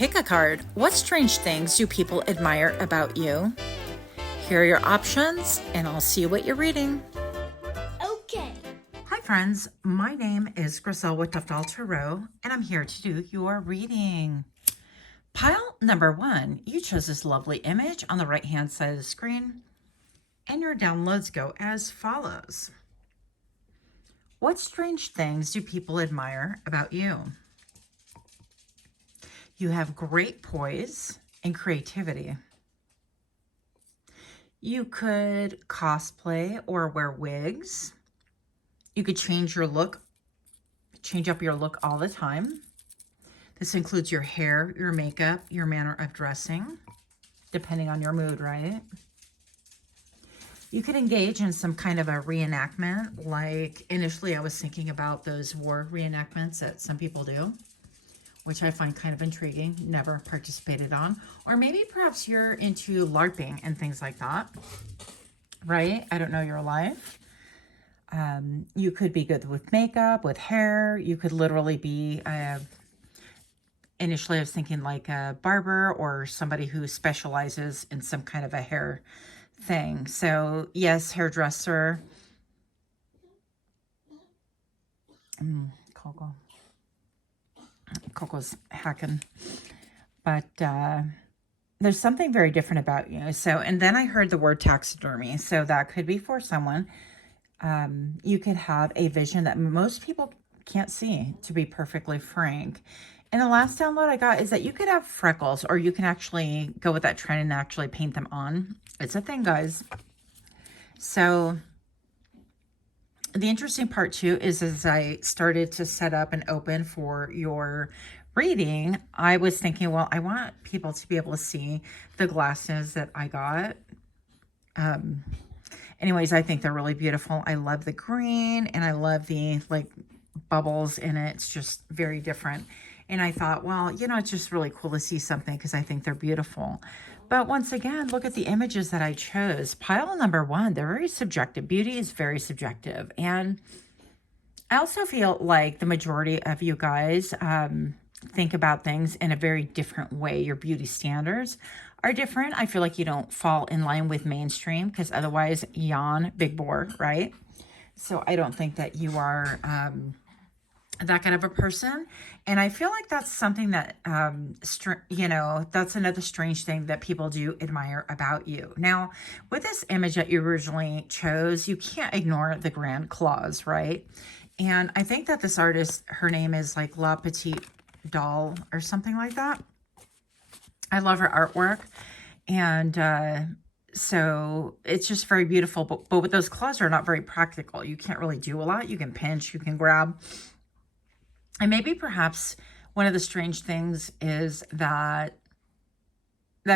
Pick a card. What strange things do people admire about you? Here are your options, and I'll see what you're reading. Okay. Hi friends, my name is Griselle with Toughdolltarot, and I'm here to do your reading. Pile number 1, you chose this lovely image on the right-hand side of the screen, and your downloads go as follows. What strange things do people admire about you? You have great poise and creativity. You could cosplay or wear wigs. You could change up your look all the time. This includes your hair, your makeup, your manner of dressing, depending on your mood, right? You could engage in some kind of a reenactment, like initially I was thinking about those war reenactments that some people do, which I find kind of intriguing, never participated on. Or maybe perhaps you're into LARPing and things like that, right? I don't know your life. You could be good with makeup, with hair. You could literally be, initially I was thinking like a barber or somebody who specializes in some kind of a hair thing. So yes, hairdresser. Coco's hacking. But there's something very different about you. So, and then I heard the word taxidermy. So that could be for someone. You could have a vision that most people can't see, to be perfectly frank. And the last download I got is that you could have freckles, or you can actually go with that trend and actually paint them on. It's a thing, guys. So the interesting part too is as I started to set up and open for your reading, I was thinking, well, I want people to be able to see the glasses that I got. Anyways, I think they're really beautiful. I love the green and I love the like bubbles in it. It's just very different. And I thought, well, you know, it's just really cool to see something because I think they're beautiful. But once again, look at the images that I chose. Pile number 1, they're very subjective. Beauty is very subjective. And I also feel like the majority of you guys think about things in a very different way. Your beauty standards are different. I feel like you don't fall in line with mainstream because otherwise, yawn, big bore, right? So I don't think that you are that kind of a person. And I feel like that's something that, you know, that's another strange thing that people do admire about you. Now, with this image that you originally chose, you can't ignore the grand claws, right? And I think that this artist, her name is like La Petite Doll or something like that. I love her artwork. And so it's just very beautiful. But with those claws are not very practical. You can't really do a lot. You can pinch, you can grab. And maybe perhaps one of the strange things is that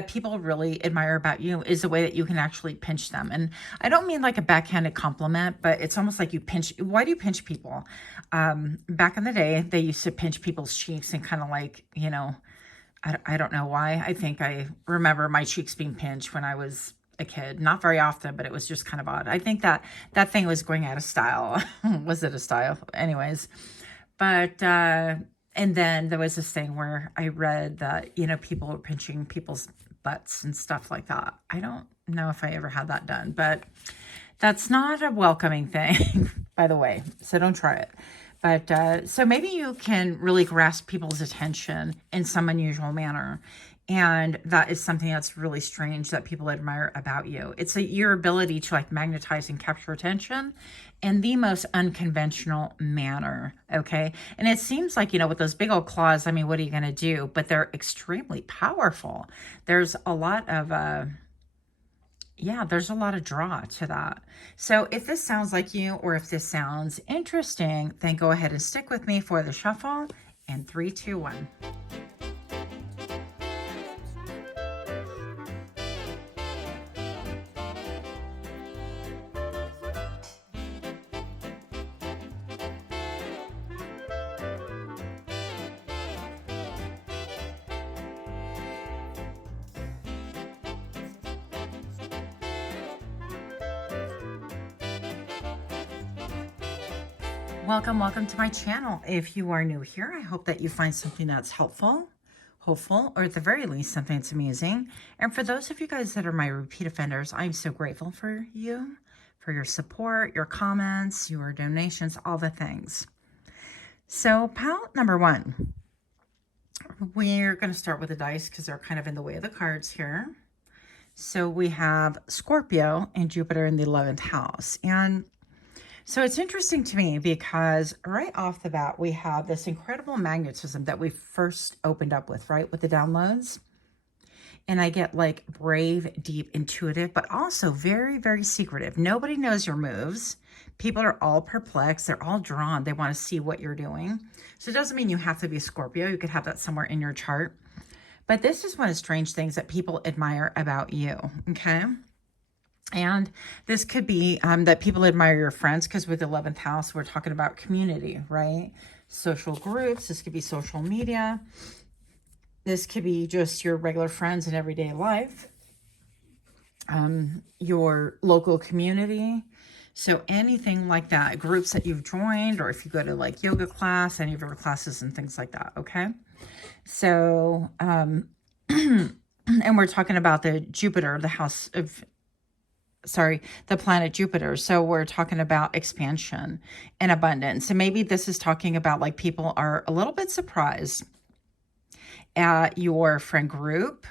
people really admire about you is the way that you can actually pinch them. And I don't mean like a backhanded compliment, but it's almost like you pinch. Why do you pinch people? Back in the day, they used to pinch people's cheeks and kind of like, you know, I don't know why. I think I remember my cheeks being pinched when I was a kid. Not very often, but it was just kind of odd. I think that thing was going out of style. Was it a style? Anyways. But, and then there was this thing where I read that, you know, people were pinching people's butts and stuff like that. I don't know if I ever had that done, but that's not a welcoming thing, by the way. So don't try it. But, so maybe you can really grasp people's attention in some unusual manner. And that is something that's really strange that people admire about you. It's your ability to like magnetize and capture attention in the most unconventional manner, okay? And it seems like, you know, with those big old claws, I mean, what are you going to do? But they're extremely powerful. There's a lot of, there's a lot of draw to that. So if this sounds like you or if this sounds interesting, then go ahead and stick with me for the shuffle in 3, 2, 1. Welcome to my channel. If you are new here, I hope that you find something that's helpful. hopeful, or at the very least, something that's amusing. And for those of you guys that are my repeat offenders, I'm so grateful for you, for your support, your comments, your donations, all the things. So pile number one, we're going to start with the dice because they're kind of in the way of the cards here. So we have Scorpio and Jupiter in the 11th house. And so it's interesting to me because right off the bat, we have this incredible magnetism that we first opened up with, right? With the downloads. And I get like brave, deep, intuitive, but also very, very secretive. Nobody knows your moves. People are all perplexed. They're all drawn. They want to see what you're doing. So it doesn't mean you have to be a Scorpio. You could have that somewhere in your chart. But this is one of the strange things that people admire about you, okay? And this could be that people admire your friends because with the 11th house, we're talking about community, right? Social groups. This could be social media. This could be just your regular friends in everyday life. Your local community. So anything like that, groups that you've joined, or if you go to like yoga class, any of your classes and things like that, okay? So, and we're talking about the Jupiter, the house of, the planet Jupiter. So we're talking about expansion and abundance. And maybe this is talking about like people are a little bit surprised at your friend group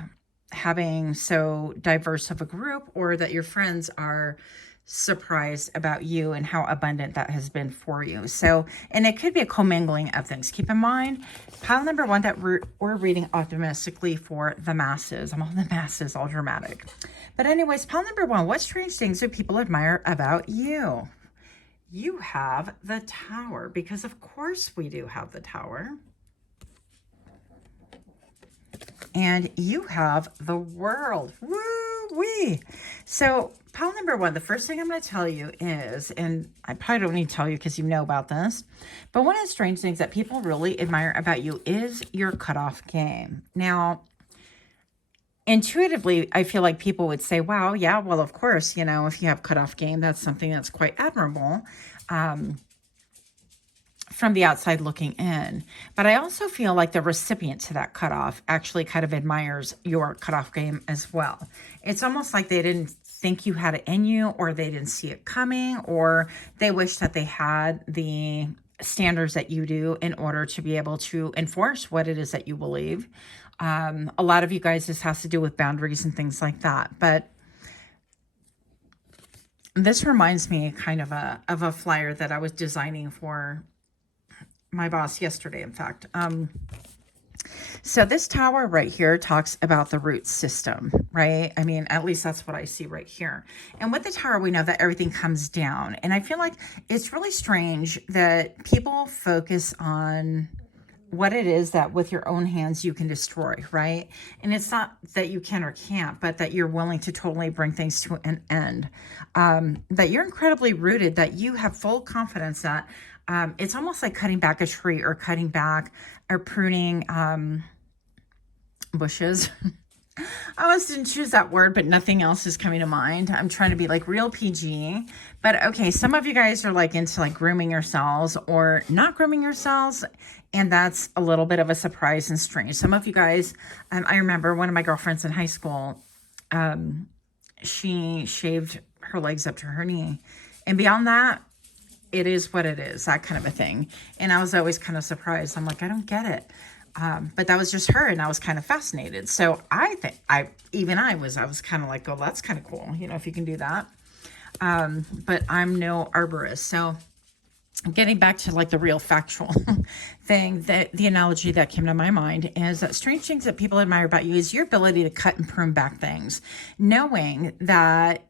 having so diverse of a group, or that your friends are surprised about you and how abundant that has been for you. So, and it could be a commingling of things. Keep in mind, pile number one, that we're reading optimistically for the masses. I'm all the masses, all dramatic. But anyways, pile number one, what strange things do people admire about you? You have the Tower, because of course we do have the Tower. And you have the World. Woo-wee. So pile number one, the first thing I'm going to tell you is, and I probably don't need to tell you because you know about this, but one of the strange things that people really admire about you is your cutoff game. Now, intuitively, I feel like people would say, wow, yeah, well, of course, you know, if you have cutoff game, that's something that's quite admirable. From the outside looking in. But I also feel like the recipient to that cutoff actually kind of admires your cutoff game as well. It's almost like they didn't think you had it in you, or they didn't see it coming, or they wish that they had the standards that you do in order to be able to enforce what it is that you believe. A lot of you guys, this has to do with boundaries and things like that. But this reminds me kind of a flyer that I was designing for my boss yesterday, in fact. So this tower right here talks about the root system, right? I mean, at least that's what I see right here. And with the tower, we know that everything comes down. And I feel like it's really strange that people focus on what it is that with your own hands you can destroy, right? And it's not that you can or can't, but that you're willing to totally bring things to an end. That you're incredibly rooted, that you have full confidence that it's almost like cutting back a tree, or cutting back or pruning bushes. I almost didn't choose that word, but nothing else is coming to mind. I'm trying to be like real PG. But okay, some of you guys are like into like grooming yourselves or not grooming yourselves. And that's a little bit of a surprise and strange. Some of you guys, I remember one of my girlfriends in high school, she shaved her legs up to her knee. And beyond that, it is what it is, that kind of a thing. And I was always kind of surprised. I'm like, I don't get it. But that was just her, and I was kind of fascinated. So I think I was kind of like, oh, that's kind of cool, you know, if you can do that. But I'm no arborist. So getting back to like the real factual thing, that the analogy that came to my mind is that strange things that people admire about you is your ability to cut and prune back things, knowing that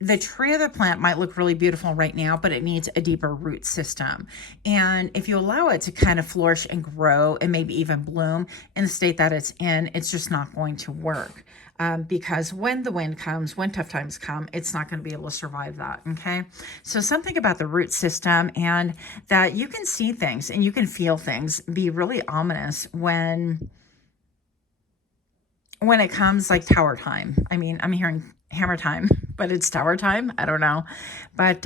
the tree or the plant might look really beautiful right now, but it needs a deeper root system. And if you allow it to kind of flourish and grow and maybe even bloom in the state that it's in, it's just not going to work. Because when the wind comes, when tough times come, it's not going to be able to survive that, okay? So something about the root system, and that you can see things and you can feel things be really ominous when it comes like tower time. I mean, I'm hearing hammer time, but it's tower time. I don't know. But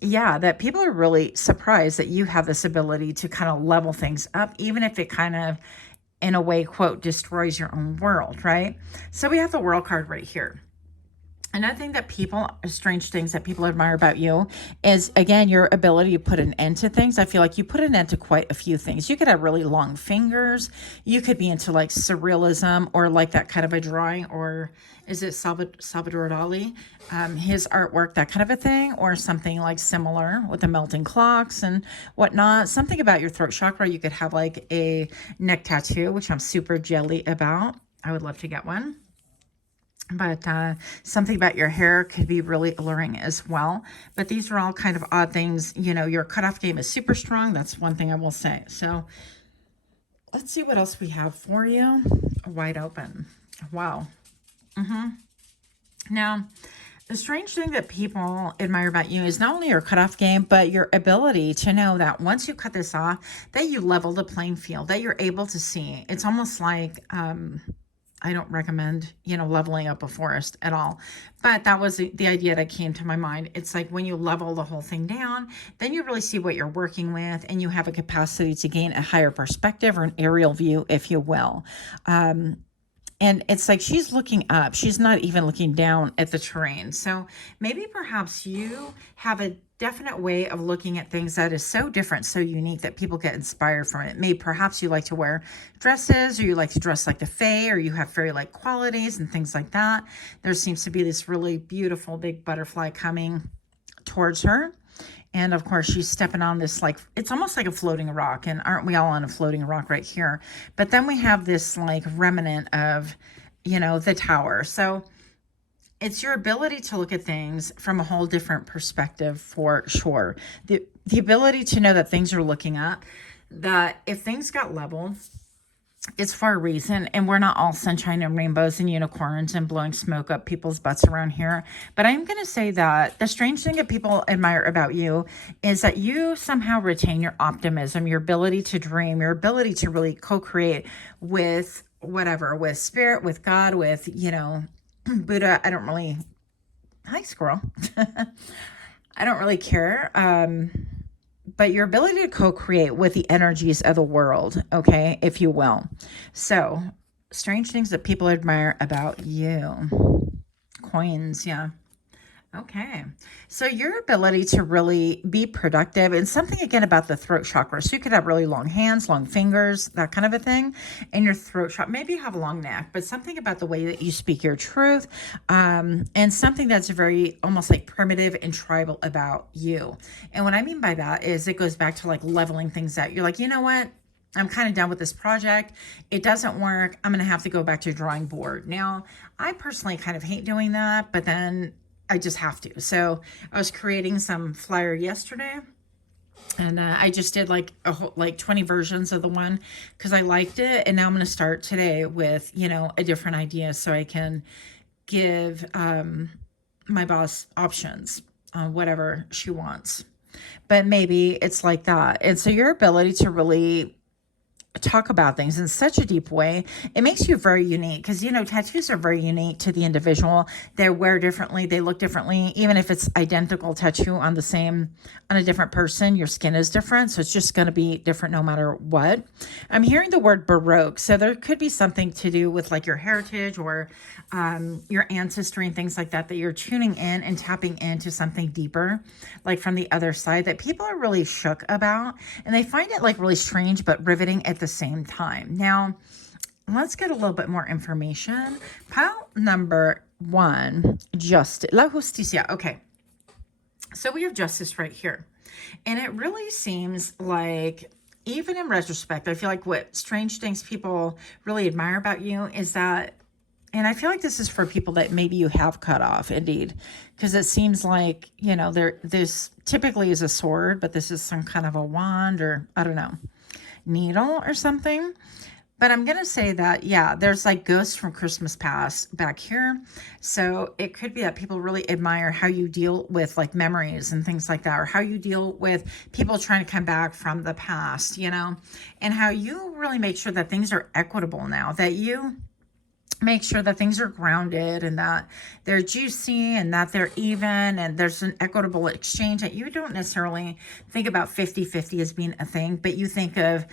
yeah, that people are really surprised that you have this ability to kind of level things up, even if it kind of in a way, quote, destroys your own world, right? So we have the World card right here. Another thing that strange things that people admire about you is, again, your ability to put an end to things. I feel like you put an end to quite a few things. You could have really long fingers. You could be into like surrealism or like that kind of a drawing, or is it Salvador Dali? His artwork, that kind of a thing, or something like similar with the melting clocks and whatnot. Something about your throat chakra. You could have like a neck tattoo, which I'm super jelly about. I would love to get one. But something about your hair could be really alluring as well. But these are all kind of odd things. You know, your cutoff game is super strong. That's one thing I will say. So let's see what else we have for you. Wide open. Wow. Now, the strange thing that people admire about you is not only your cutoff game, but your ability to know that once you cut this off, that you level the playing field, that you're able to see. It's almost like... I don't recommend, you know, leveling up a forest at all. But that was the idea that came to my mind. It's like when you level the whole thing down, then you really see what you're working with, and you have a capacity to gain a higher perspective or an aerial view, if you will. And it's like she's looking up. She's not even looking down at the terrain. So maybe perhaps you have a definite way of looking at things that is so different, so unique, that people get inspired from it. Maybe perhaps you like to wear dresses, or you like to dress like the fae, or you have fairy-like qualities and things like that. There seems to be this really beautiful big butterfly coming towards her. And of course, she's stepping on this, like, it's almost like a floating rock. And aren't we all on a floating rock right here? But then we have this like remnant of, you know, the tower. So it's your ability to look at things from a whole different perspective, for sure. The ability to know that things are looking up, that if things got leveled, it's for a reason, and we're not all sunshine and rainbows and unicorns and blowing smoke up people's butts around here. But I'm going to say that the strange thing that people admire about you is that you somehow retain your optimism, your ability to dream, your ability to really co-create with whatever, with spirit, with God, with, you know, Buddha. I don't really, hi squirrel. I don't really care. But your ability to co-create with the energies of the world, okay, if you will. So, strange things that people admire about you. Coins, yeah. Okay, so your ability to really be productive, and something again about the throat chakra. So you could have really long hands, long fingers, that kind of a thing. And your throat chakra, maybe you have a long neck, but something about the way that you speak your truth, and something that's very almost like primitive and tribal about you. And what I mean by that is it goes back to like leveling things out. You're like, you know what? I'm kind of done with this project. It doesn't work. I'm going to have to go back to a drawing board. Now, I personally kind of hate doing that, but then I just have to. So I was creating some flyer yesterday, and I just did like a whole, like 20 versions of the one because I liked it. And now I'm going to start today with, you know, a different idea so I can give my boss options on whatever she wants. But maybe it's like that. And so your ability to really talk about things in such a deep way, it makes you very unique, because, you know, tattoos are very unique to the individual. They wear differently, they look differently. Even if it's identical tattoo on a different person, your skin is different, so it's just going to be different no matter what. I'm hearing the word Baroque, so there could be something to do with like your heritage or your ancestry and things like that, that you're tuning in and tapping into something deeper, like from the other side, that people are really shook about, and they find it like really strange but riveting at the same time. Now, let's get a little bit more information. Pile number 1, justice, la justicia. Okay, so we have justice right here, and it really seems like, even in retrospect, I feel like what strange things people really admire about you is that, and I feel like this is for people that maybe you have cut off, indeed, because it seems like, you know, there's typically is a sword, but this is some kind of a wand, or I don't know, needle or something. But I'm going to say that, yeah, there's like ghosts from Christmas past back here. So it could be that people really admire how you deal with like memories and things like that, or how you deal with people trying to come back from the past, you know, and how you really make sure that things are equitable now, that you make sure that things are grounded and that they're juicy and that they're even and there's an equitable exchange, that you don't necessarily think about 50-50 as being a thing, but you think of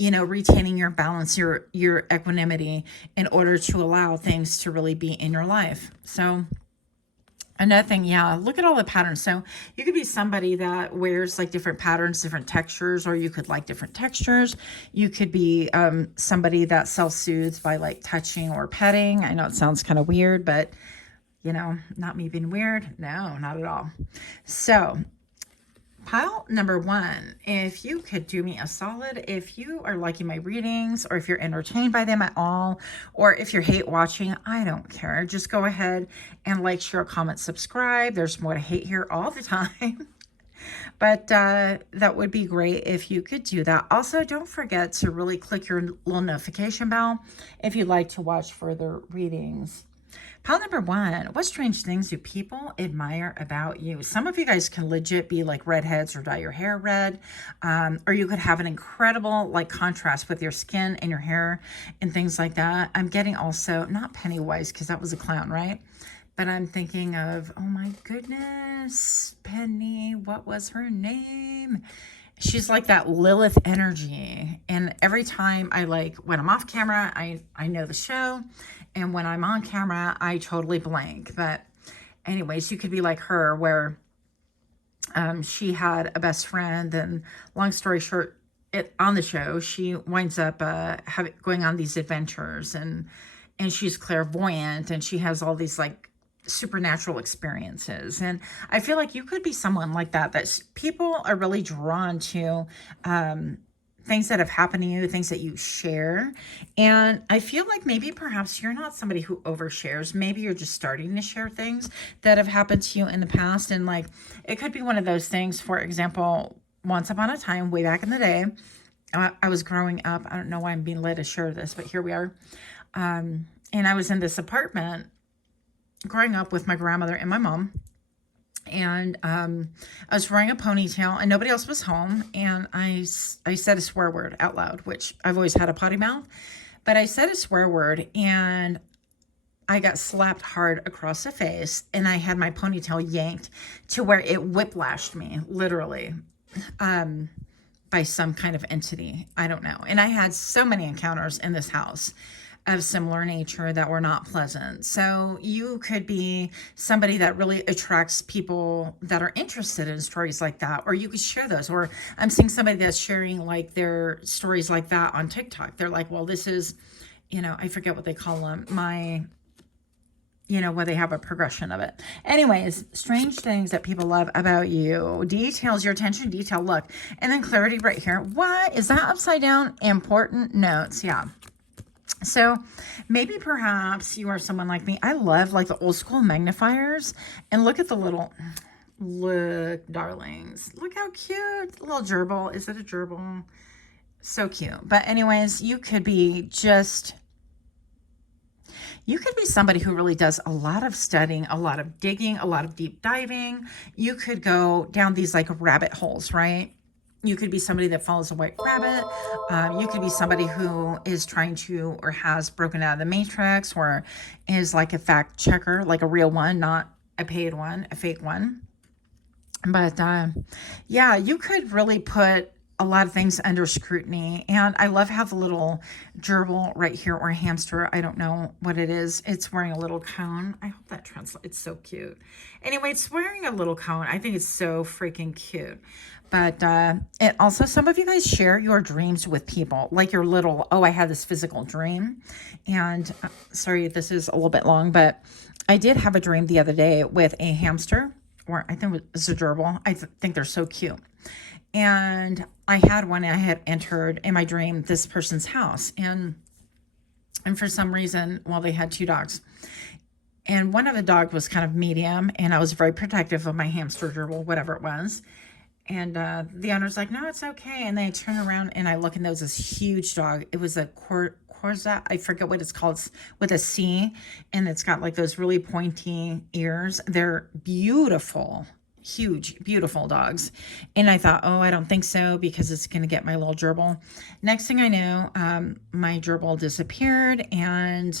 retaining your balance, your equanimity in order to allow things to really be in your life. So another thing, yeah, look at all the patterns. So you could be somebody that wears like different patterns, different textures, or you could like different textures. You could be somebody that self-soothes by like touching or petting. I know it sounds kind of weird, but not me being weird. No, not at all. So pile number one, if you could do me a solid, if you are liking my readings, or if you're entertained by them at all, or if you hate watching, I don't care. Just go ahead and like, share, comment, subscribe. There's more to hate here all the time. But that would be great if you could do that. Also, don't forget to really click your little notification bell if you'd like to watch further readings. Pile number one, what strange things do people admire about you? Some of you guys can legit be like redheads or dye your hair red. Or you could have an incredible like contrast with your skin and your hair and things like that. I'm getting also, not Pennywise, because that was a clown, right? But I'm thinking of, oh my goodness, Penny, what was her name? She's like that Lilith energy. And every time when I'm off camera, I know the show. And when I'm on camera, I totally blank. But anyways, you could be like her, where she had a best friend, and long story short, on the show, she winds up going on these adventures, and she's clairvoyant, and she has all these like supernatural experiences. And I feel like you could be someone like that people are really drawn to, things that have happened to you, things that you share. And I feel like maybe perhaps you're not somebody who overshares. Maybe you're just starting to share things that have happened to you in the past. And like, it could be one of those things. For example, once upon a time, way back in the day, I was growing up. I don't know why I'm being led to share this, but here we are. And I was in this apartment growing up with my grandmother and my mom. And I was wearing a ponytail, and nobody else was home. And I said a swear word out loud, which I've always had a potty mouth. But I said a swear word, and I got slapped hard across the face. And I had my ponytail yanked to where it whiplashed me, literally, by some kind of entity. I don't know. And I had so many encounters in this house of similar nature that were not pleasant. So you could be somebody that really attracts people that are interested in stories like that, or you could share those. Or I'm seeing somebody that's sharing like their stories like that on TikTok. They're like, well, this is, I forget what they call them, where they have a progression of it. Anyways, strange things that people love about you. Details, your attention to detail. Look, and then clarity right here. What is that upside down? Important notes. Yeah. So maybe perhaps you are someone like me. I love like the old school magnifiers, and look at the look, darlings, look how cute. A little gerbil. Is it a gerbil? So cute. But anyways, you could be somebody who really does a lot of studying, a lot of digging, a lot of deep diving. You could go down these like rabbit holes, right? You could be somebody that follows a white rabbit. You could be somebody who is trying to, or has broken out of the matrix, or is like a fact checker, like a real one, not a paid one, a fake one. But yeah, you could really put a lot of things under scrutiny. And I love how the little gerbil right here, or hamster, I don't know what it is. It's wearing a little cone. I hope that translates. It's so cute. Anyway, it's wearing a little cone. I think it's so freaking cute. But it also, some of you guys share your dreams with people, like your little, I had this physical dream. And sorry, this is a little bit long, but I did have a dream the other day with a hamster, or I think it was a gerbil. I think they're so cute. And I had one, I had entered in my dream this person's house. And for some reason, they had two dogs. And one of the dogs was kind of medium, and I was very protective of my hamster, gerbil, whatever it was. And the owner's like, no, it's okay. And then I turn around and I look, and there was this huge dog. It was a Corza. I forget what it's called. It's with a C, and it's got like those really pointy ears. They're beautiful, huge, beautiful dogs. And I thought, I don't think so, because it's going to get my little gerbil. Next thing I know, my gerbil disappeared, and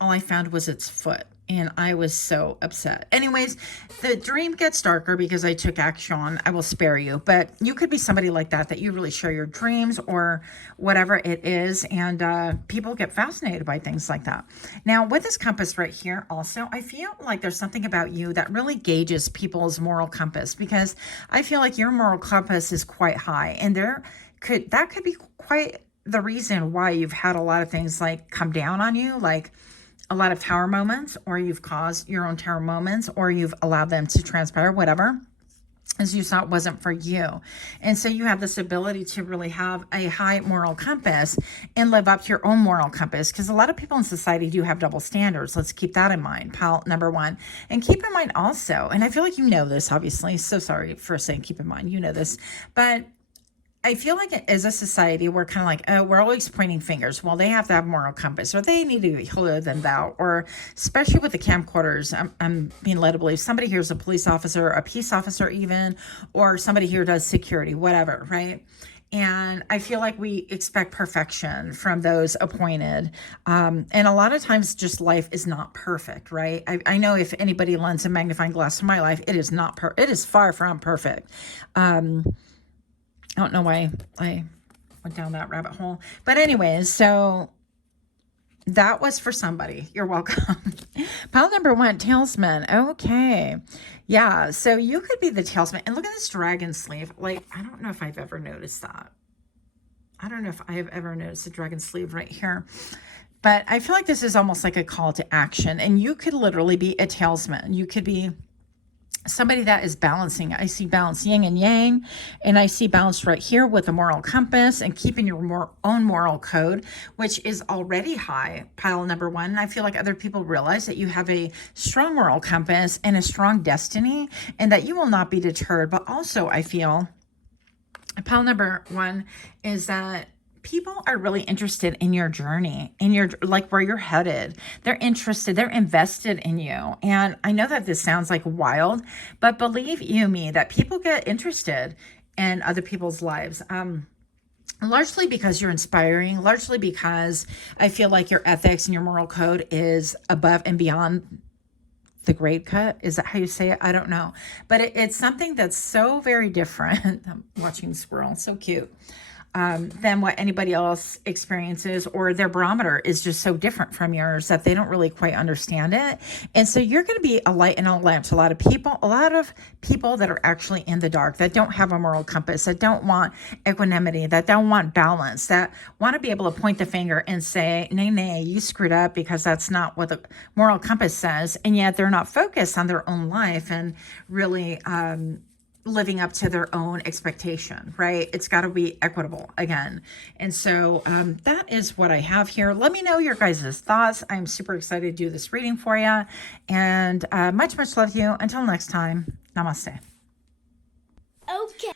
all I found was its foot. And I was so upset. Anyways, the dream gets darker because I took action. I will spare you. But you could be somebody like that you really share your dreams or whatever it is. And people get fascinated by things like that. Now, with this compass right here also, I feel like there's something about you that really gauges people's moral compass, because I feel like your moral compass is quite high. And that could be quite the reason why you've had a lot of things like come down on you, like a lot of tower moments, or you've caused your own tower moments, or you've allowed them to transpire, whatever, as you thought wasn't for you. And so you have this ability to really have a high moral compass and live up to your own moral compass, because a lot of people in society do have double standards. Let's keep that in mind, pal number one. And keep in mind also, and I feel like you know this, obviously, so sorry for saying keep in mind, you know this, but I feel like as a society, we're kind of like, oh, we're always pointing fingers. Well, they have to have moral compass, or they need to be holier than thou, or especially with the camcorders, I'm being led to believe somebody here is a police officer, a peace officer even, or somebody here does security, whatever, right? And I feel like we expect perfection from those appointed. And a lot of times just life is not perfect, right? I know if anybody lends a magnifying glass to my life, it is not it is far from perfect. I don't know why I went down that rabbit hole. But anyways, so that was for somebody. You're welcome. Pile number one, tailsman. Okay. Yeah, so you could be the tailsman. And look at this dragon sleeve. Like, I don't know if I've ever noticed that. I don't know if I have ever noticed a dragon sleeve right here. But I feel like this is almost like a call to action. And you could literally be a tailsman. You could be somebody that is balancing. I see balance yin and yang, and I see balance right here with the moral compass and keeping your own moral code, which is already high, pile number one. And I feel like other people realize that you have a strong moral compass and a strong destiny, and that you will not be deterred. But also I feel pile number one is that people are really interested in your journey, in your, like, where you're headed. They're interested, they're invested in you. And I know that this sounds like wild, but believe you me, that people get interested in other people's lives. Largely because you're inspiring, largely because I feel like your ethics and your moral code is above and beyond the grade cut. Is that how you say it? I don't know. But it's something that's so very different. I'm watching squirrel, so cute. Than what anybody else experiences, or their barometer is just so different from yours that they don't really quite understand it. And so you're going to be a light and a lamp to a lot of people that are actually in the dark, that don't have a moral compass, that don't want equanimity, that don't want balance, that want to be able to point the finger and say, nay, you screwed up, because that's not what the moral compass says. And yet they're not focused on their own life and really, living up to their own expectation, right? It's got to be equitable again. And so that is what I have here. Let me know your guys' thoughts. I'm super excited to do this reading for you. And much love to you. Until next time, namaste. Okay.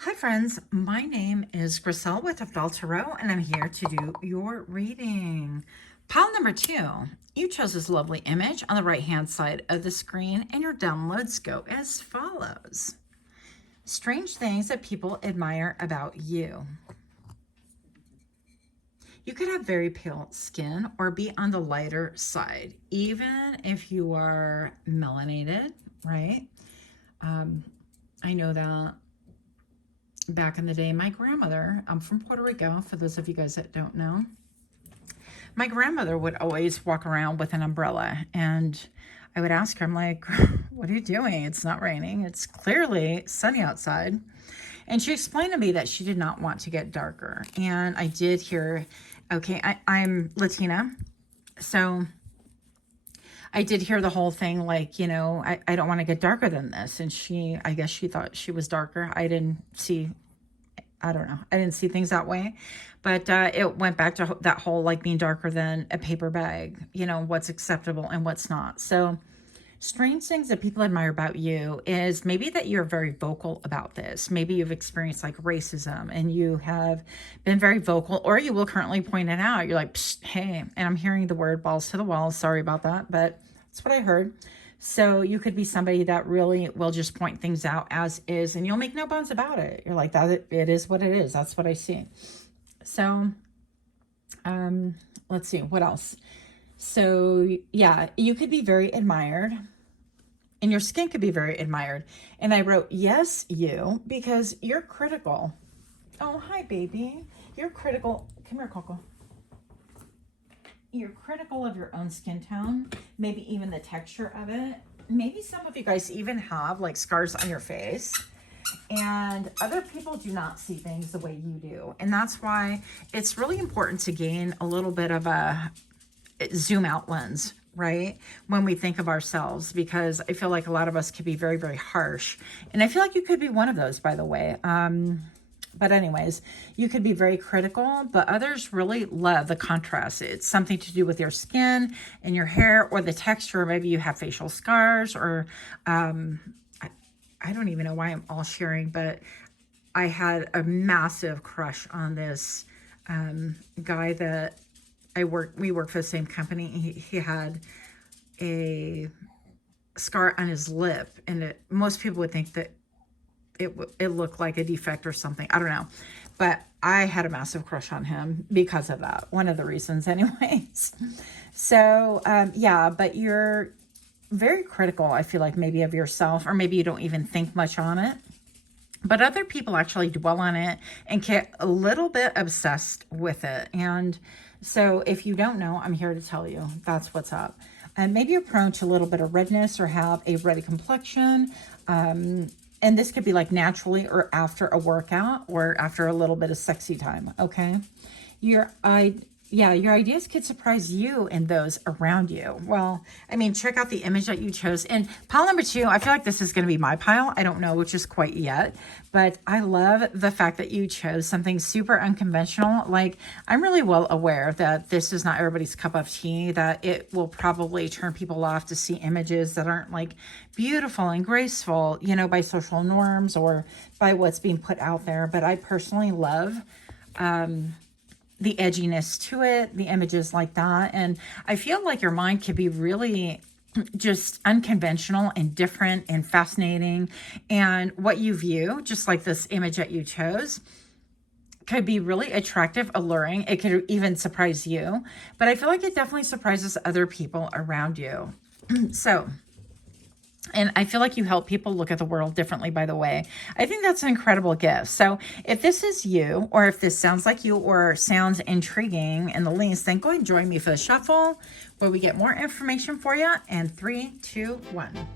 Hi friends, my name is Griselle with Toughdolltarot, and I'm here to do your reading. Pile number two, you chose this lovely image on the right hand side of the screen, and your downloads go as follows. Strange things that people admire about you. You could have very pale skin or be on the lighter side, even if you are melanated, right? I know that back in the day, my grandmother, I'm from Puerto Rico, for those of you guys that don't know, my grandmother would always walk around with an umbrella, and I would ask her, I'm like, what are you doing? It's not raining. It's clearly sunny outside. And she explained to me that she did not want to get darker. And I did hear, okay, I'm Latina. So I did hear the whole thing, like, you know, I don't want to get darker than this. And I guess she thought she was darker. I don't know. I didn't see things that way. But it went back to that whole, like, being darker than a paper bag, you know, what's acceptable and what's not. So strange things that people admire about you is maybe that you're very vocal about this. Maybe you've experienced like racism and you have been very vocal, or you will currently point it out. You're like, psst, hey, and I'm hearing the word balls to the wall. Sorry about that, but that's what I heard. So you could be somebody that really will just point things out as is, and you'll make no bones about it. You're like, that it is what it is. That's what I see. So let's see what else. So yeah, you could be very admired and your skin could be very admired. And I wrote, yes, you, because you're critical. Oh, hi, baby. You're critical. Come here, Coco. You're critical of your own skin tone, maybe even the texture of it. Maybe some of you guys even have like scars on your face, and other people do not see things the way you do. And that's why it's really important to gain a little bit of a zoom out lens, right? When we think of ourselves, because I feel like a lot of us could be very, very harsh. And I feel like you could be one of those, by the way. But anyways, you could be very critical, but others really love the contrast. It's something to do with your skin and your hair or the texture. Maybe you have facial scars or I don't even know why I'm all sharing, but I had a massive crush on this guy that we work for the same company. He had a scar on his lip, and most people would think that it looked like a defect or something. I don't know. But I had a massive crush on him because of that. One of the reasons anyways. So, yeah, but you're very critical, I feel like, maybe of yourself, or maybe you don't even think much on it. But other people actually dwell on it and get a little bit obsessed with it. And so if you don't know, I'm here to tell you that's what's up. And maybe you're prone to a little bit of redness or have a reddy complexion. And this could be like naturally or after a workout or after a little bit of sexy time, okay? Your ideas could surprise you and those around you. Well, I mean, check out the image that you chose. And pile number 2, I feel like this is going to be my pile. I don't know which is quite yet, but I love the fact that you chose something super unconventional. Like, I'm really well aware that this is not everybody's cup of tea, that it will probably turn people off to see images that aren't like beautiful and graceful, you know, by social norms or by what's being put out there. But I personally love, the edginess to it, the images like that. And I feel like your mind could be really just unconventional and different and fascinating. And what you view, just like this image that you chose, could be really attractive, alluring. It could even surprise you. But I feel like it definitely surprises other people around you. So, and I feel like you help people look at the world differently, by the way. I think that's an incredible gift. So if this is you, or if this sounds like you, or sounds intriguing in the least, then go ahead and join me for the shuffle where we get more information for you. And 3, 2, 1.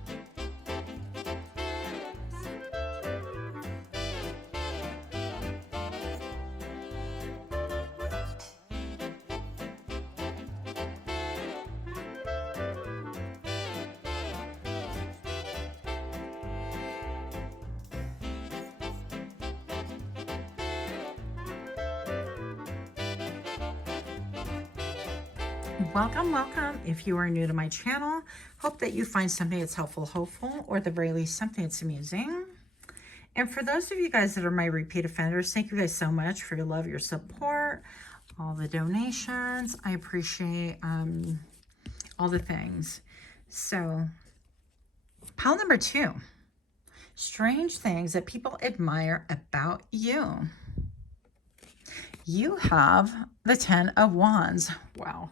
Welcome. If you are new to my channel, hope that you find something that's helpful, hopeful, or at the very least something that's amusing. And for those of you guys that are my repeat offenders, thank you guys so much for your love, your support, all the donations. I appreciate all the things. So, pile number 2, strange things that people admire about you. You have the 10 of Wands. Wow.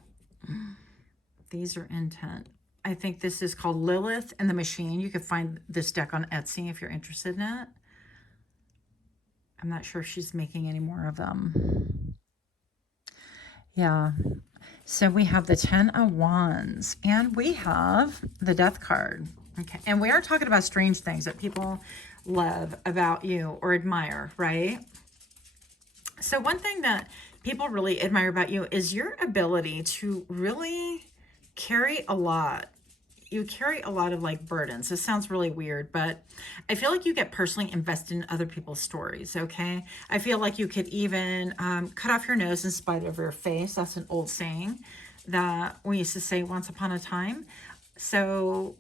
These are intent. I think this is called Lilith and the Machine. You can find this deck on Etsy if you're interested in it. I'm not sure if she's making any more of them. Yeah. So we have the 10 of Wands and we have the Death card. Okay. And we are talking about strange things that people love about you or admire, right? So one thing that people really admire about you is your ability to really carry a lot. You carry a lot of like burdens. This sounds really weird, but I feel like you get personally invested in other people's stories, okay? I feel like you could even cut off your nose in spite of your face. That's an old saying that we used to say once upon a time. So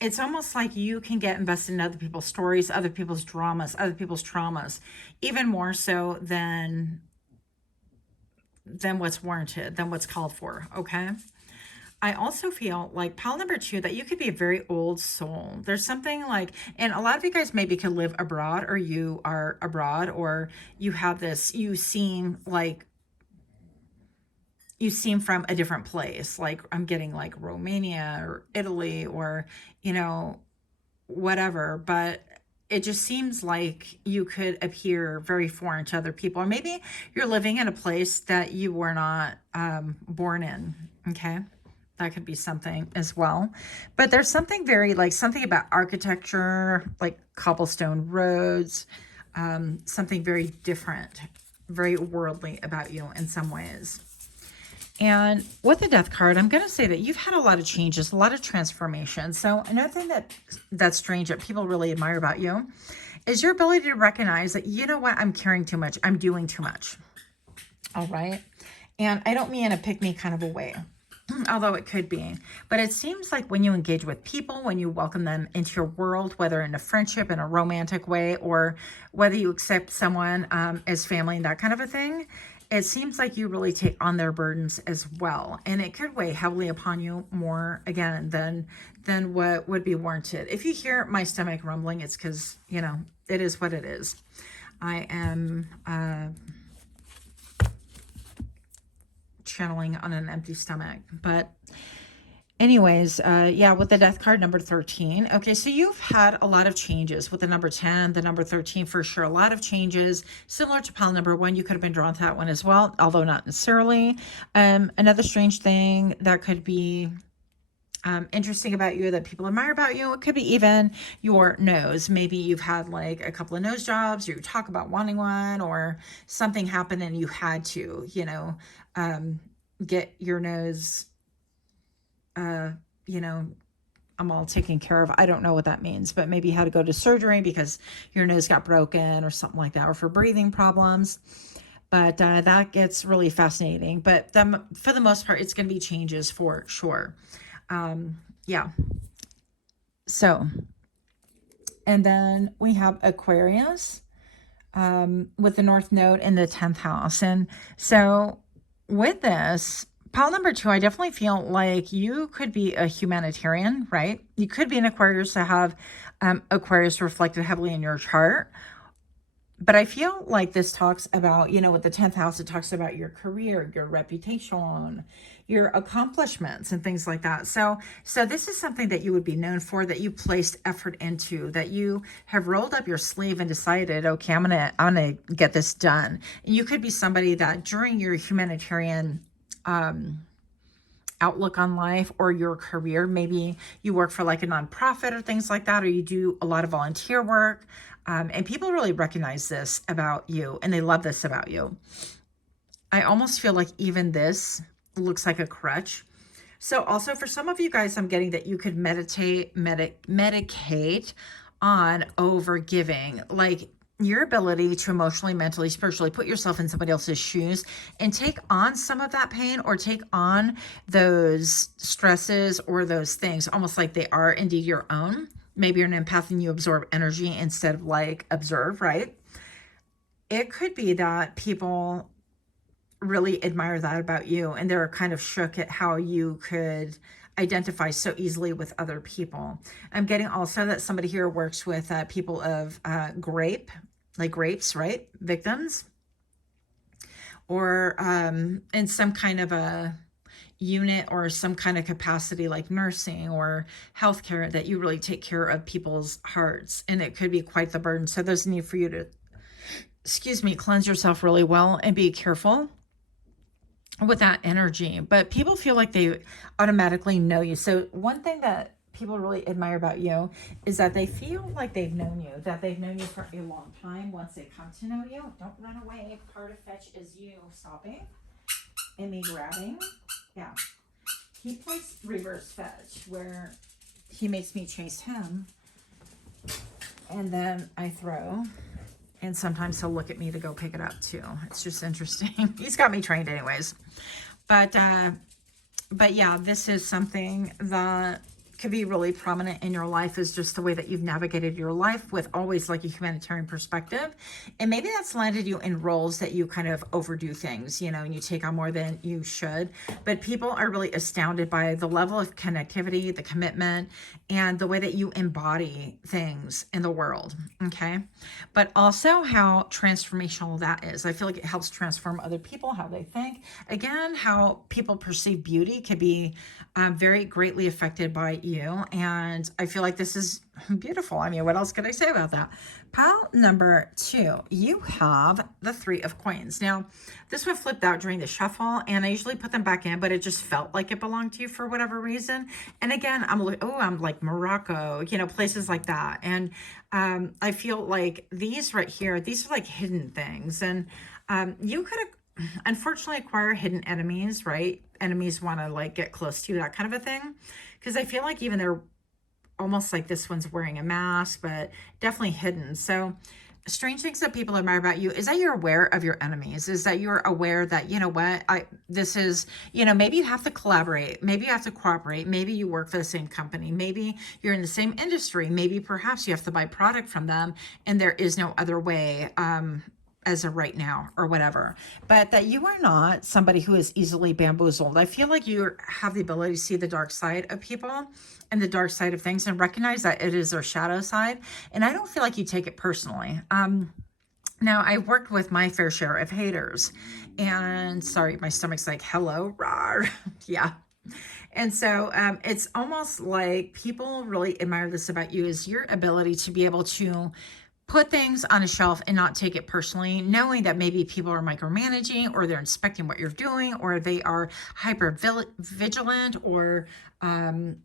it's almost like you can get invested in other people's stories, other people's dramas, other people's traumas, even more so than what's warranted, than what's called for, okay? I also feel like pile number 2 that you could be a very old soul. There's something like, and a lot of you guys maybe could live abroad, or you are abroad, or you have this, you seem like you seem from a different place. Like I'm getting like Romania or Italy or, you know, whatever, but it just seems like you could appear very foreign to other people. Or maybe you're living in a place that you were not born in. Okay. That could be something as well. But there's something very like something about architecture, like cobblestone roads, something very different, very worldly about you in some ways. And with the Death card, I'm going to say that you've had a lot of changes, a lot of transformation. So another thing that's strange that people really admire about you is your ability to recognize that, you know what, I'm caring too much. I'm doing too much. All right. And I don't mean in a pick me kind of a way, although it could be. But it seems like when you engage with people, when you welcome them into your world, whether in a friendship, in a romantic way, or whether you accept someone as family and that kind of a thing, it seems like you really take on their burdens as well. And it could weigh heavily upon you more, again, than what would be warranted. If you hear my stomach rumbling, it's because, you know, it is what it is. I am channeling on an empty stomach. But anyways, yeah, with the Death card, number 13. Okay, so you've had a lot of changes with the number 10, the number 13 for sure. A lot of changes, similar to pile number 1. You could have been drawn to that one as well, although not necessarily. Another strange thing that could be interesting about you, that people admire about you, it could be even your nose. Maybe you've had like a couple of nose jobs, or you talk about wanting one, or something happened and you had to, you know, get your nose you know, I'm all taken care of. I don't know what that means, but maybe you had to go to surgery because your nose got broken or something like that, or for breathing problems. But that gets really fascinating. But for the most part, it's going to be changes for sure. Yeah. So, and then we have Aquarius with the North Node in the 10th house. And so with this, pile number 2, I definitely feel like you could be a humanitarian, right? You could be an Aquarius to have Aquarius reflected heavily in your chart. But I feel like this talks about, you know, with the 10th house, it talks about your career, your reputation, your accomplishments and things like that. So this is something that you would be known for, that you placed effort into, that you have rolled up your sleeve and decided, okay, I'm gonna get this done. And you could be somebody that during your humanitarian outlook on life or your career, maybe you work for like a nonprofit or things like that, or you do a lot of volunteer work, and people really recognize this about you and they love this about you. I almost feel like even this looks like a crutch. So also for some of you guys, I'm getting that you could medicate on over giving, like your ability to emotionally, mentally, spiritually put yourself in somebody else's shoes and take on some of that pain, or take on those stresses or those things almost like they are indeed your own. Maybe you're an empath and you absorb energy instead of like observe, right? It could be that people really admire that about you, and they're kind of shook at how you could identify so easily with other people. I'm getting also that somebody here works with people of grapes, right? Victims, or in some kind of a unit or some kind of capacity like nursing or healthcare, that you really take care of people's hearts, and it could be quite the burden. So there's a need for you to, cleanse yourself really well and be careful with that energy. But people feel like they automatically know you. So one thing that people really admire about you is that they feel like they've known you, for a long time. Once they come to know you, don't run away. Part of fetch is you stopping and me grabbing. Yeah. He plays reverse fetch where he makes me chase him, and then I throw. And sometimes he'll look at me to go pick it up too. It's just interesting. He's got me trained anyways. But yeah, this is something that could be really prominent in your life is just the way that you've navigated your life with always like a humanitarian perspective. And maybe that's landed you in roles that you kind of overdo things, you know, and you take on more than you should. But people are really astounded by the level of connectivity, the commitment, and the way that you embody things in the world. Okay. But also how transformational that is. I feel like it helps transform other people, how they think. Again, how people perceive beauty could be very greatly affected by you. And I feel like this is beautiful. I mean, what else could I say about that? Pile number 2, you have the 3 of coins. Now, this one flipped out during the shuffle, and I usually put them back in, but it just felt like it belonged to you for whatever reason. And again, I'm like Morocco, you know, places like that. And I feel like these right here, these are like hidden things. And you could unfortunately acquire hidden enemies, right? Enemies want to like get close to you, that kind of a thing. Because I feel like even they're almost like this one's wearing a mask, but definitely hidden. So strange things that people admire about you is that you're aware of your enemies, is that you're aware that, you know what, this is, you know, maybe you have to collaborate, maybe you have to cooperate, maybe you work for the same company, maybe you're in the same industry, maybe perhaps you have to buy product from them and there is no other way, as of right now or whatever, but that you are not somebody who is easily bamboozled. I feel like you have the ability to see the dark side of people and the dark side of things and recognize that it is their shadow side. And I don't feel like you take it personally. Now I worked with my fair share of haters, and sorry, my stomach's like, hello, rawr. Yeah. And so it's almost like people really admire this about you, is your ability to be able to put things on a shelf and not take it personally, knowing that maybe people are micromanaging or they're inspecting what you're doing, or they are hyper vigilant, or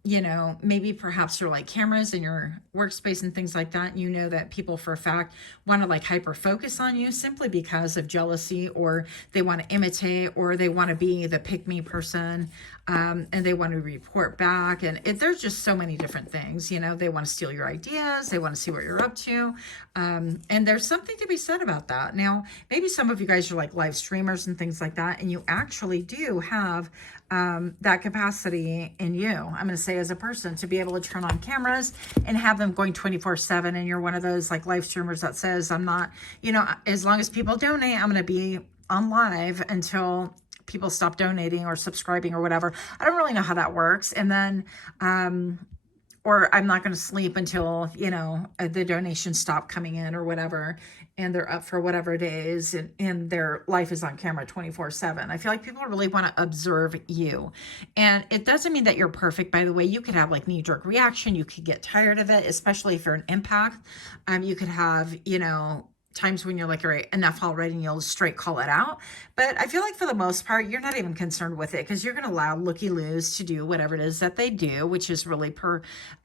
you know, maybe perhaps you're like cameras in your workspace and things like that. And you know that people for a fact want to like hyper focus on you simply because of jealousy, or they want to imitate, or they want to be the pick me person. And they want to report back. And there's just so many different things, you know, they want to steal your ideas. They want to see what you're up to. And there's something to be said about that. Now, maybe some of you guys are like live streamers and things like that, and you actually do have that capacity in you, I'm going to say, as a person, to be able to turn on cameras and have them going 24/7. And you're one of those like live streamers that says, I'm not, you know, as long as people donate, I'm going to be on live until people stop donating or subscribing or whatever. I don't really know how that works. And then, or I'm not going to sleep until, you know, the donations stop coming in or whatever, and they're up for whatever days, and their life is on camera 24/7. I feel like people really want to observe you. And it doesn't mean that you're perfect, by the way. You could have like knee-jerk reaction. You could get tired of it, especially if you're an empath. You could have, you know, times when you're like, all right, enough already, and you'll straight call it out. But I feel like for the most part, you're not even concerned with it, because you're going to allow looky-loos to do whatever it is that they do, which is really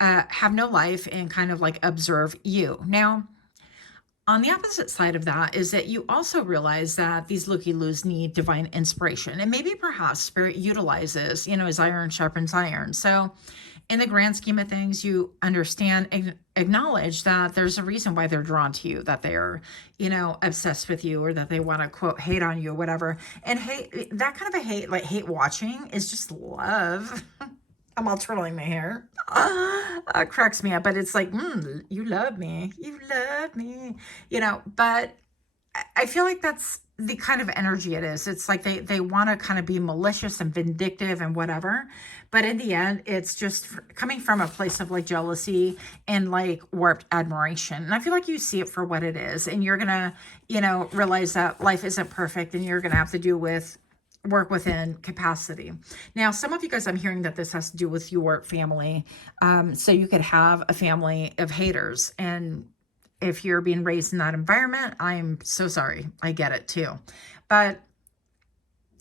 have no life and kind of like observe you. Now, on the opposite side of that is that you also realize that these looky-loos need divine inspiration, and maybe perhaps spirit utilizes, you know, as iron sharpens iron. So in the grand scheme of things, you understand, acknowledge that there's a reason why they're drawn to you, that they are, you know, obsessed with you, or that they want to, quote, hate on you or whatever. And hate, that kind of a hate, like hate watching, is just love. I'm all twirling my hair. It cracks me up, but it's like, you love me. You love me. You know, but I feel like that's the kind of energy it is. It's like they want to kind of be malicious and vindictive and whatever. But in the end, it's just coming from a place of like jealousy and like warped admiration. And I feel like you see it for what it is. And you're going to, you know, realize that life isn't perfect, and you're going to have to work within capacity. Now, some of you guys, I'm hearing that this has to do with your family. So you could have a family of haters, and if you're being raised in that environment, I'm so sorry. I get it too. But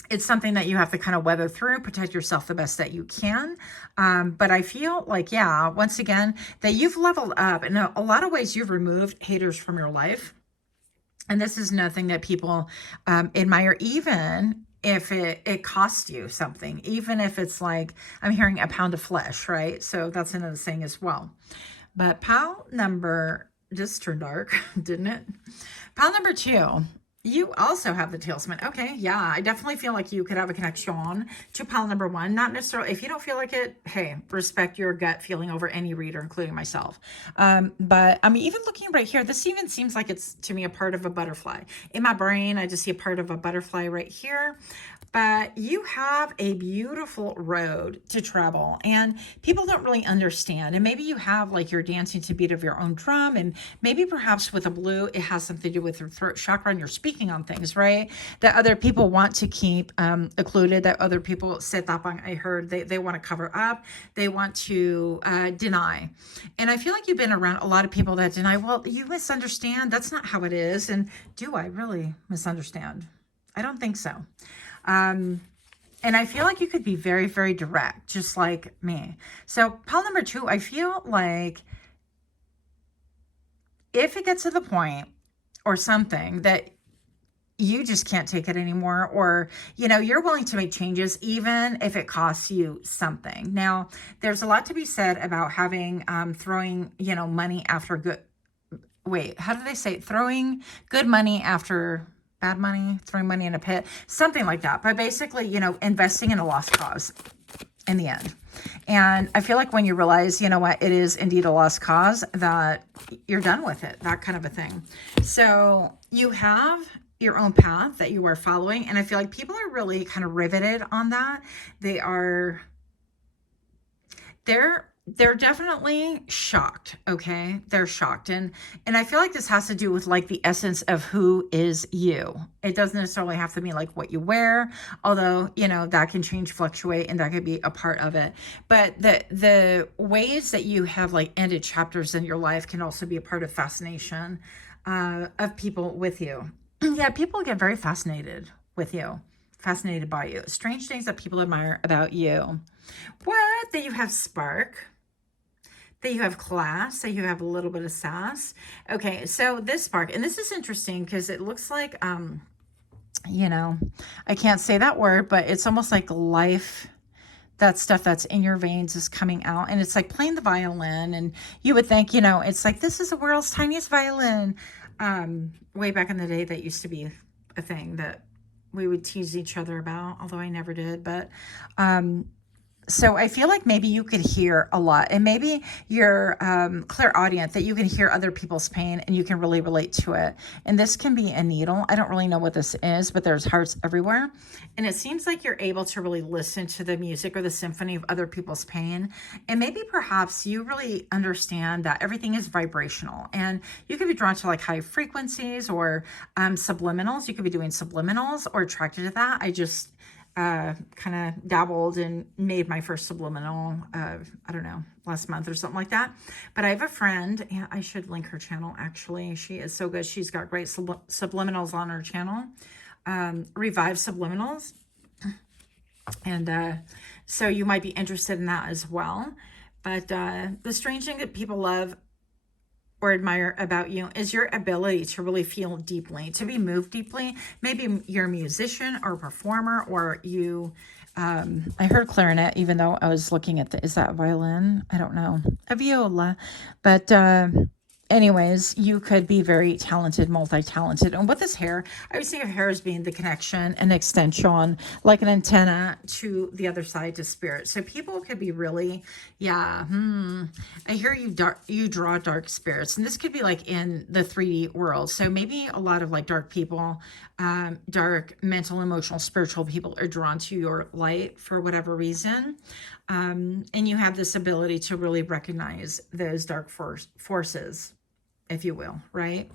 it's something that you have to kind of weather through, protect yourself the best that you can. But I feel like, yeah, once again, that you've leveled up. In a lot of ways, you've removed haters from your life. And this is nothing that people admire, even if it costs you something, even if it's like, I'm hearing a pound of flesh, right? So that's another thing as well. But pile number, just turned dark, didn't it? Pile number 2, You also have the tailspin. Okay, yeah, I definitely feel like you could have a connection to pile number one. Not necessarily, if you don't feel like it, hey, respect your gut feeling over any reader, including myself. But I mean, even looking right here, this even seems like it's to me a part of a butterfly. In my brain, I just see a part of a butterfly right here. But you have a beautiful road to travel, and people don't really understand. And maybe you have like you're dancing to beat of your own drum, and maybe perhaps with a blue, it has something to do with your throat chakra, and you're speaking on things, right? That other people want to keep occluded, that other people sit up on, I heard they want to cover up, they want to deny. And I feel like you've been around a lot of people that deny. Well, you misunderstand. That's not how it is. And do I really misunderstand? I don't think so. And I feel like you could be very, very direct, just like me. So pile number two, I feel like if it gets to the point or something that you just can't take it anymore, or, you know, you're willing to make changes, even if it costs you something. Now, there's a lot to be said about having, throwing, you know, money after good, wait, how do they say it? Throwing good money after bad money, throwing money in a pit, something like that. But basically, you know, investing in a lost cause in the end. And I feel like when you realize, you know what, it is indeed a lost cause, that you're done with it, that kind of a thing. So you have your own path that you are following. And I feel like people are really kind of riveted on that. They're definitely shocked. Okay. They're shocked. And I feel like this has to do with like the essence of who is you. It doesn't necessarily have to be like what you wear, although, you know, that can change, fluctuate, and that could be a part of it. But the ways that you have like ended chapters in your life can also be a part of fascination of people with you. Yeah. People get very fascinated with you, fascinated by you. Strange things that people admire about you. What? That you have spark, that you have class, that you have a little bit of sass. Okay, so this spark, and this is interesting because it looks like, you know, I can't say that word, but it's almost like life, that stuff that's in your veins is coming out, and it's like playing the violin, and you would think, you know, it's like, this is the world's tiniest violin. Way back in the day, that used to be a thing that we would tease each other about, although I never did, but, so I feel like maybe you could hear a lot, and maybe you're clairaudient, that you can hear other people's pain and you can really relate to it. And this can be a needle. I don't really know what this is, but there's hearts everywhere. And it seems like you're able to really listen to the music or the symphony of other people's pain. And maybe perhaps you really understand that everything is vibrational, and you could be drawn to like high frequencies or subliminals. You could be doing subliminals or attracted to that. I just kind of dabbled and made my first subliminal, I don't know, last month or something like that. But I have a friend, and I should link her channel actually. She is so good. She's got great subliminals on her channel, Revive Subliminals. And so you might be interested in that as well. But the strange thing that people love or admire about you is your ability to really feel deeply, to be moved deeply. Maybe you're a musician or a performer, or you, I heard clarinet, even though I was looking at is that violin? I don't know, a viola, but, anyways, you could be very talented, multi-talented. And with this hair, I would think of hair as being the connection and extension, like an antenna to the other side, to spirit. So people could be really, yeah, I hear you draw dark spirits. And this could be like in the 3D world. So maybe a lot of like dark people, dark mental, emotional, spiritual people are drawn to your light for whatever reason. And you have this ability to really recognize those dark forces, if you will, right?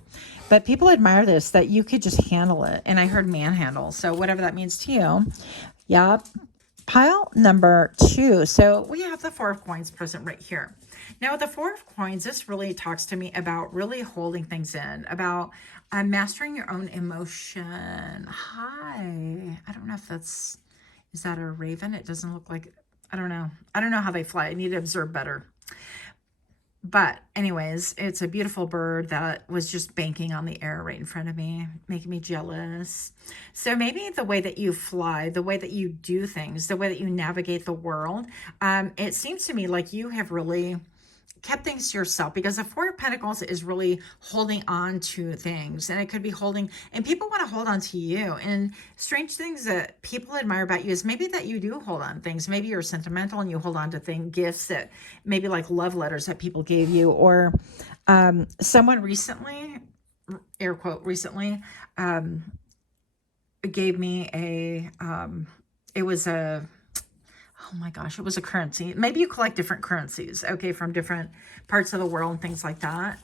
But people admire this, that you could just handle it. And I heard manhandle. So whatever that means to you. Yeah. Pile number two. So we have the Four of Coins present right here. Now with the Four of Coins, this really talks to me about really holding things in, about mastering your own emotion. Hi. I don't know if is that a raven? It doesn't look like, I don't know. I don't know how they fly. I need to observe better. But anyways, it's a beautiful bird that was just banking on the air right in front of me, making me jealous. So maybe the way that you fly, the way that you do things, the way that you navigate the world, it seems to me like you have really kept things to yourself, because the Four of Pentacles is really holding on to things, and it could be holding, and people want to hold on to you. And strange things that people admire about you is maybe that you do hold on things. Maybe you're sentimental and you hold on to gifts that maybe like love letters that people gave you, or someone recently, air quote recently, gave me it was a, oh my gosh, it was a currency. Maybe you collect different currencies, okay, from different parts of the world and things like that.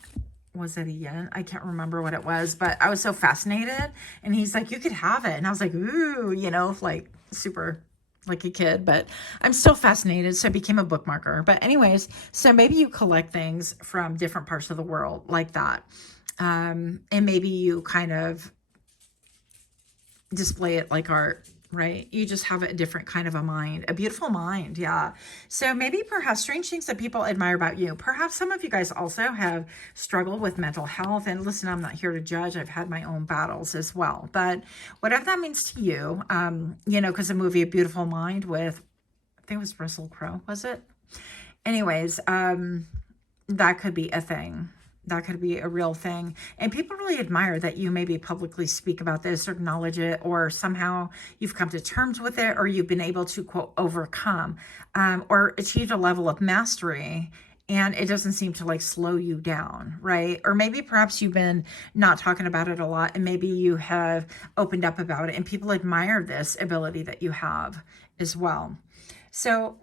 Was it a yen? I can't remember what it was, but I was so fascinated. And he's like, you could have it. And I was like, ooh, you know, like super like a kid, but I'm still fascinated. So I became a bookmarker. But anyways, so maybe you collect things from different parts of the world like that. And maybe you kind of display it like art, right? You just have a different kind of a mind, a beautiful mind. Yeah. So maybe perhaps strange things that people admire about you. Perhaps some of you guys also have struggled with mental health. And listen, I'm not here to judge. I've had my own battles as well. But whatever that means to you, you know, because the movie A Beautiful Mind with, I think it was Russell Crowe, was it? Anyways, that could be a thing. That could be a real thing. And people really admire that you maybe publicly speak about this or acknowledge it, or somehow you've come to terms with it, or you've been able to, quote, overcome or achieved a level of mastery. And it doesn't seem to like slow you down, right? Or maybe perhaps you've been not talking about it a lot, and maybe you have opened up about it, and people admire this ability that you have as well. So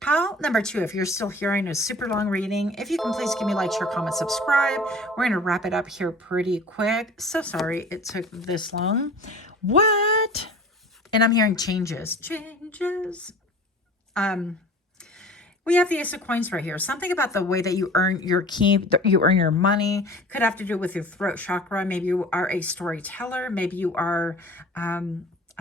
pile number 2, if you're still here, I know super long reading. If you can please give me a like, share, comment, subscribe. We're going to wrap it up here pretty quick. So sorry it took this long. What? And I'm hearing changes. Changes. We have the Ace of Coins right here. Something about the way that you earn your keep, you earn your money, could have to do with your throat chakra. Maybe you are a storyteller. Maybe you are, I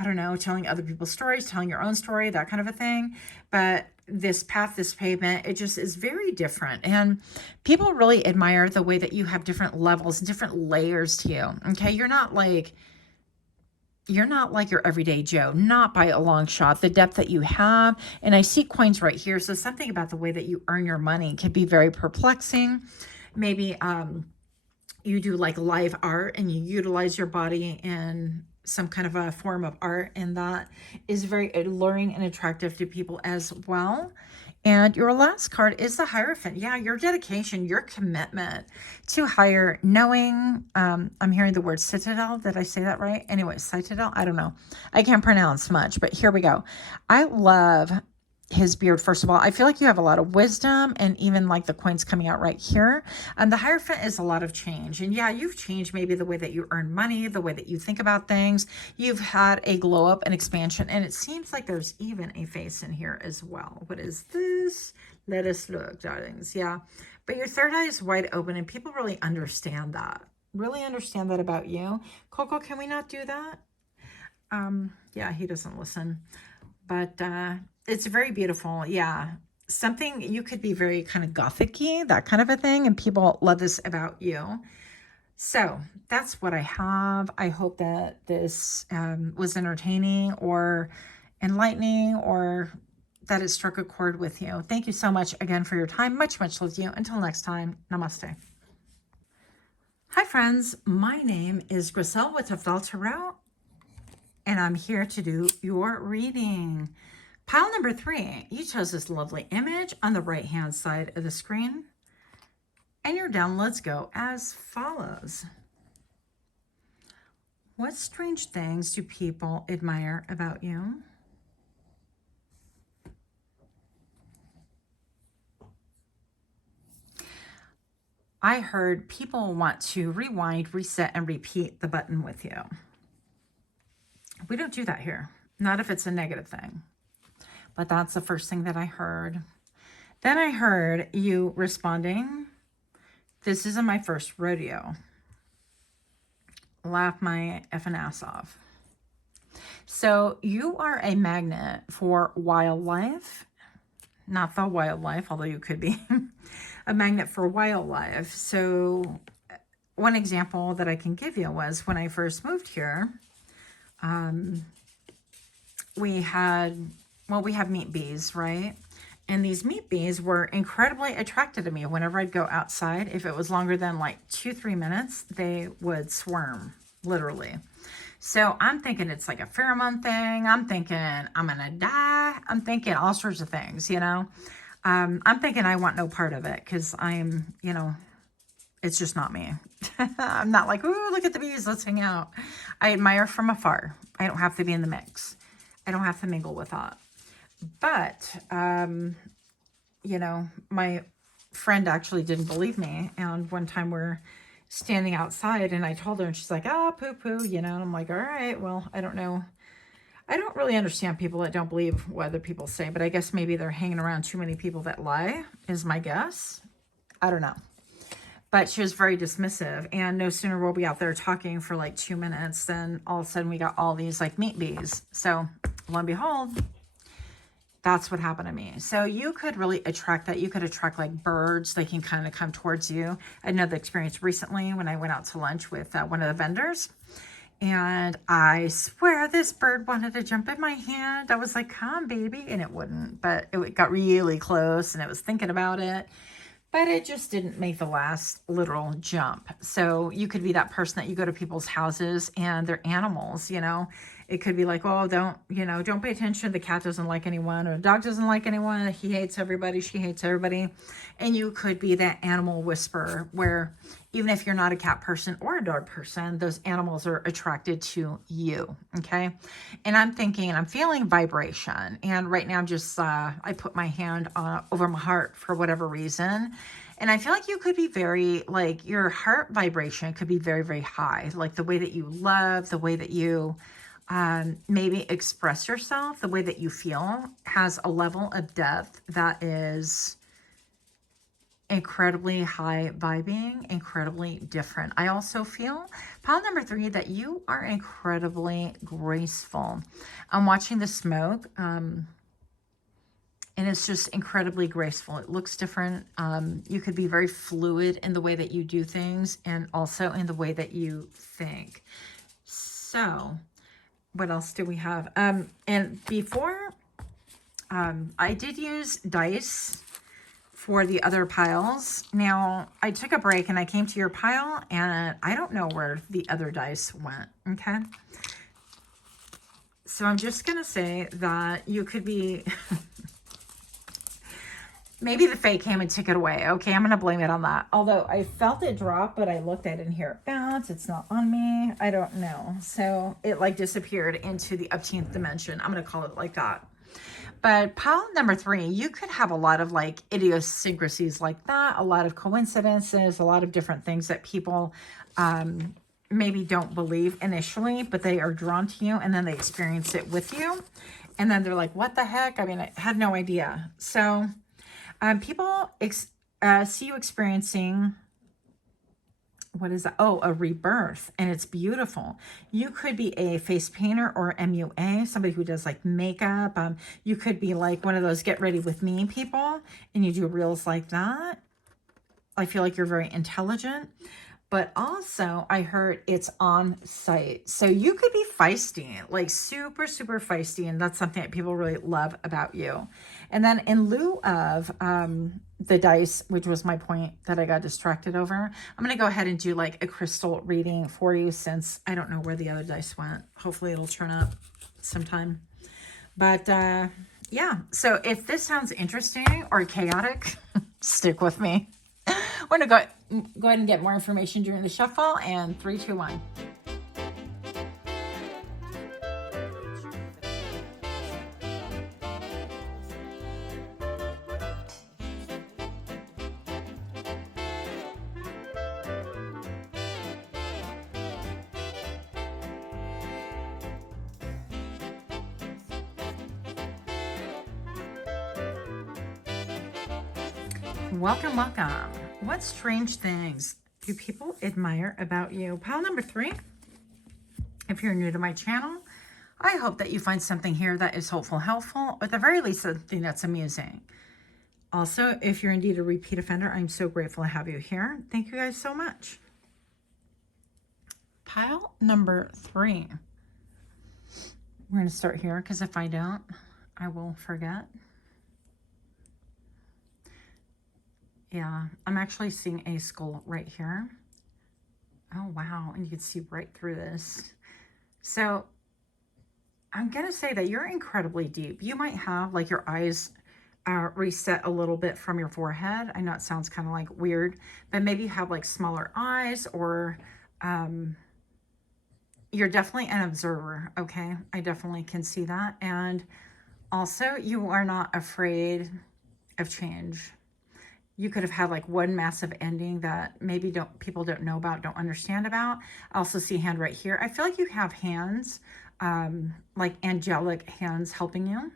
don't know, telling other people's stories, telling your own story, that kind of a thing. But this path, this pavement, it just is very different. And people really admire the way that you have different levels, different layers to you. Okay. You're not like your everyday Joe, not by a long shot, the depth that you have. And I see coins right here. So something about the way that you earn your money can be very perplexing. Maybe, you do like live art and you utilize your body in some kind of a form of art, and that is very alluring and attractive to people as well. And your last card is the Hierophant. Yeah, your dedication, your commitment to higher knowing. I'm hearing the word citadel. Did I say that right? Anyway, citadel. I don't know. I can't pronounce much, but here we go. I love his beard. First of all, I feel like you have a lot of wisdom, and even like the coins coming out right here. And the Hierophant is a lot of change. And yeah, you've changed maybe the way that you earn money, the way that you think about things. You've had a glow up and expansion, and it seems like there's even a face in here as well. What is this? Let us look, darlings. Yeah, but your third eye is wide open, and people really understand that. Really understand that about you. Coco, can we not do that? Yeah, he doesn't listen. But it's very beautiful. Yeah. Something, you could be very kind of gothic-y, that kind of a thing. And people love this about you. So that's what I have. I hope that this was entertaining or enlightening, or that it struck a chord with you. Thank you so much again for your time. Much, much love to you. Until next time, namaste. Hi, friends. My name is Griselle with Toughdolltarot, and I'm here to do your reading. Pile number 3, you chose this lovely image on the right-hand side of the screen. And your downloads go as follows. What strange things do people admire about you? I heard people want to rewind, reset, and repeat the button with you. We don't do that here. Not if it's a negative thing. But that's the first thing that I heard. Then I heard you responding, this isn't my first rodeo. Laugh my effing ass off. So you are a magnet for wildlife. Not the wildlife, although you could be. A magnet for wildlife. So one example that I can give you was when I first moved here, we have meat bees, right? And these meat bees were incredibly attracted to me whenever I'd go outside. If it was longer than like 2-3 minutes, they would swarm, literally. So I'm thinking it's like a pheromone thing. I'm thinking I'm going to die. I'm thinking all sorts of things, you know. I'm thinking I want no part of it because I'm, you know, it's just not me. I'm not like, ooh, look at the bees, let's hang out. I admire from afar. I don't have to be in the mix. I don't have to mingle with that. But, you know, my friend actually didn't believe me. And one time we're standing outside and I told her and she's like, ah, poo poo, you know, and I'm like, all right, well, I don't know. I don't really understand people that don't believe what other people say, but I guess maybe they're hanging around too many people that lie is my guess. I don't know. But she was very dismissive, and no sooner were we out there talking for like 2 minutes than all of a sudden we got all these like meat bees. So lo and behold, that's what happened to me. So you could really attract that. You could attract like birds. They can kind of come towards you. I had another experience recently when I went out to lunch with one of the vendors. And I swear this bird wanted to jump in my hand. I was like, come, baby. And it wouldn't. But it got really close and it was thinking about it. But it just didn't make the last literal jump. So you could be that person that you go to people's houses and they're animals, you know. It could be like, oh, don't pay attention. The cat doesn't like anyone, or the dog doesn't like anyone. He hates everybody. She hates everybody. And you could be that animal whisperer where even if you're not a cat person or a dog person, those animals are attracted to you. Okay. And I'm thinking, and I'm feeling vibration. And right now I'm just, I put my hand over my heart for whatever reason. And I feel like you could be very, like, your heart vibration could be very, very high. Like the way that you love, the way that you maybe express yourself, the way that you feel has a level of depth that is incredibly high vibing, incredibly different. I also feel, pile number 3, that you are incredibly graceful. I'm watching the smoke, and it's just incredibly graceful. It looks different. You could be very fluid in the way that you do things and also in the way that you think. So what else do we have? And before, I did use dice for the other piles. Now, I took a break and I came to your pile and I don't know where the other dice went, okay? So I'm just going to say that you could be... Maybe the fae came and took it away. Okay, I'm going to blame it on that. Although I felt it drop, but I looked, I didn't hear it bounce. It's not on me. I don't know. So it like disappeared into the upteenth dimension. I'm going to call it like that. But pile number 3, you could have a lot of like idiosyncrasies like that, a lot of coincidences, a lot of different things that people maybe don't believe initially, but they are drawn to you and then they experience it with you. And then they're like, what the heck? I mean, I had no idea. So people see you experiencing, what is that? Oh, a rebirth, and it's beautiful. You could be a face painter or MUA, somebody who does like makeup. You could be like one of those get ready with me people, and you do reels like that. I feel like you're very intelligent. But also, I heard it's on site. So you could be feisty, like super, super feisty. And that's something that people really love about you. And then in lieu of the dice, which was my point that I got distracted over, I'm going to go ahead and do like a crystal reading for you since I don't know where the other dice went. Hopefully it'll turn up sometime. But yeah, so if this sounds interesting or chaotic, stick with me. We're going to go ahead and get more information during the shuffle. And 3, 2, 1. Welcome, welcome. What strange things do people admire about you? Pile number 3. If you're new to my channel, I hope that you find something here that is hopeful, helpful, or at the very least something that's amusing. Also, if you're indeed a repeat offender, I'm so grateful to have you here. Thank you guys so much. Pile number 3. We're going to start here because if I don't, I will forget. Yeah, I'm actually seeing a skull right here. Oh, wow. And you can see right through this. So I'm going to say that you're incredibly deep. You might have like your eyes reset a little bit from your forehead. I know it sounds kind of like weird, but maybe you have like smaller eyes, or you're definitely an observer. Okay. I definitely can see that. And also you are not afraid of change. You could have had like one massive ending that maybe people don't know about, don't understand about. I also see a hand right here. I feel like you have hands, like angelic hands helping you,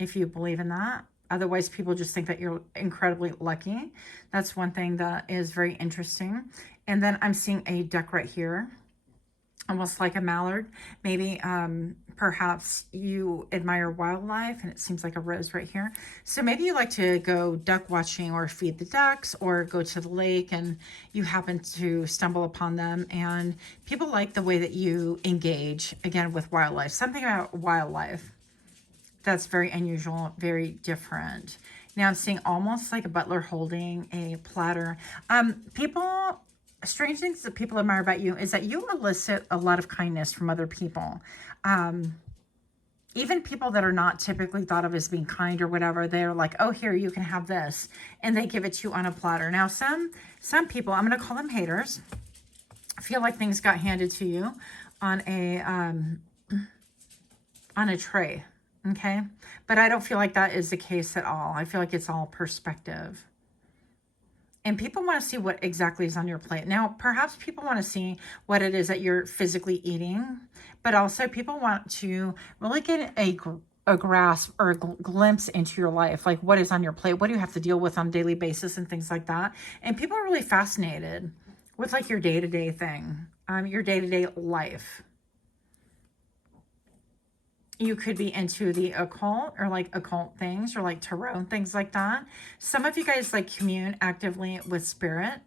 if you believe in that. Otherwise, people just think that you're incredibly lucky. That's one thing that is very interesting. And then I'm seeing a duck right here, almost like a mallard. Maybe perhaps you admire wildlife, and it seems like a rose right here. So maybe you like to go duck watching or feed the ducks, or go to the lake and you happen to stumble upon them. And people like the way that you engage, again, with wildlife. Something about wildlife that's very unusual, very different. Now I'm seeing almost like a butler holding a platter. Strange things that people admire about you is that you elicit a lot of kindness from other people. Even people that are not typically thought of as being kind or whatever, they're like, oh, here, you can have this. And they give it to you on a platter. Now, some people, I'm going to call them haters, feel like things got handed to you on a tray. Okay. But I don't feel like that is the case at all. I feel like it's all perspective. And people want to see what exactly is on your plate. Now, perhaps people want to see what it is that you're physically eating, but also people want to really get a grasp or a glimpse into your life. Like, what is on your plate? What do you have to deal with on a daily basis and things like that? And people are really fascinated with like your day-to-day thing, your day-to-day life. You could be into the occult, or like occult things, or like tarot and things like that. Some of you guys like commune actively with spirit.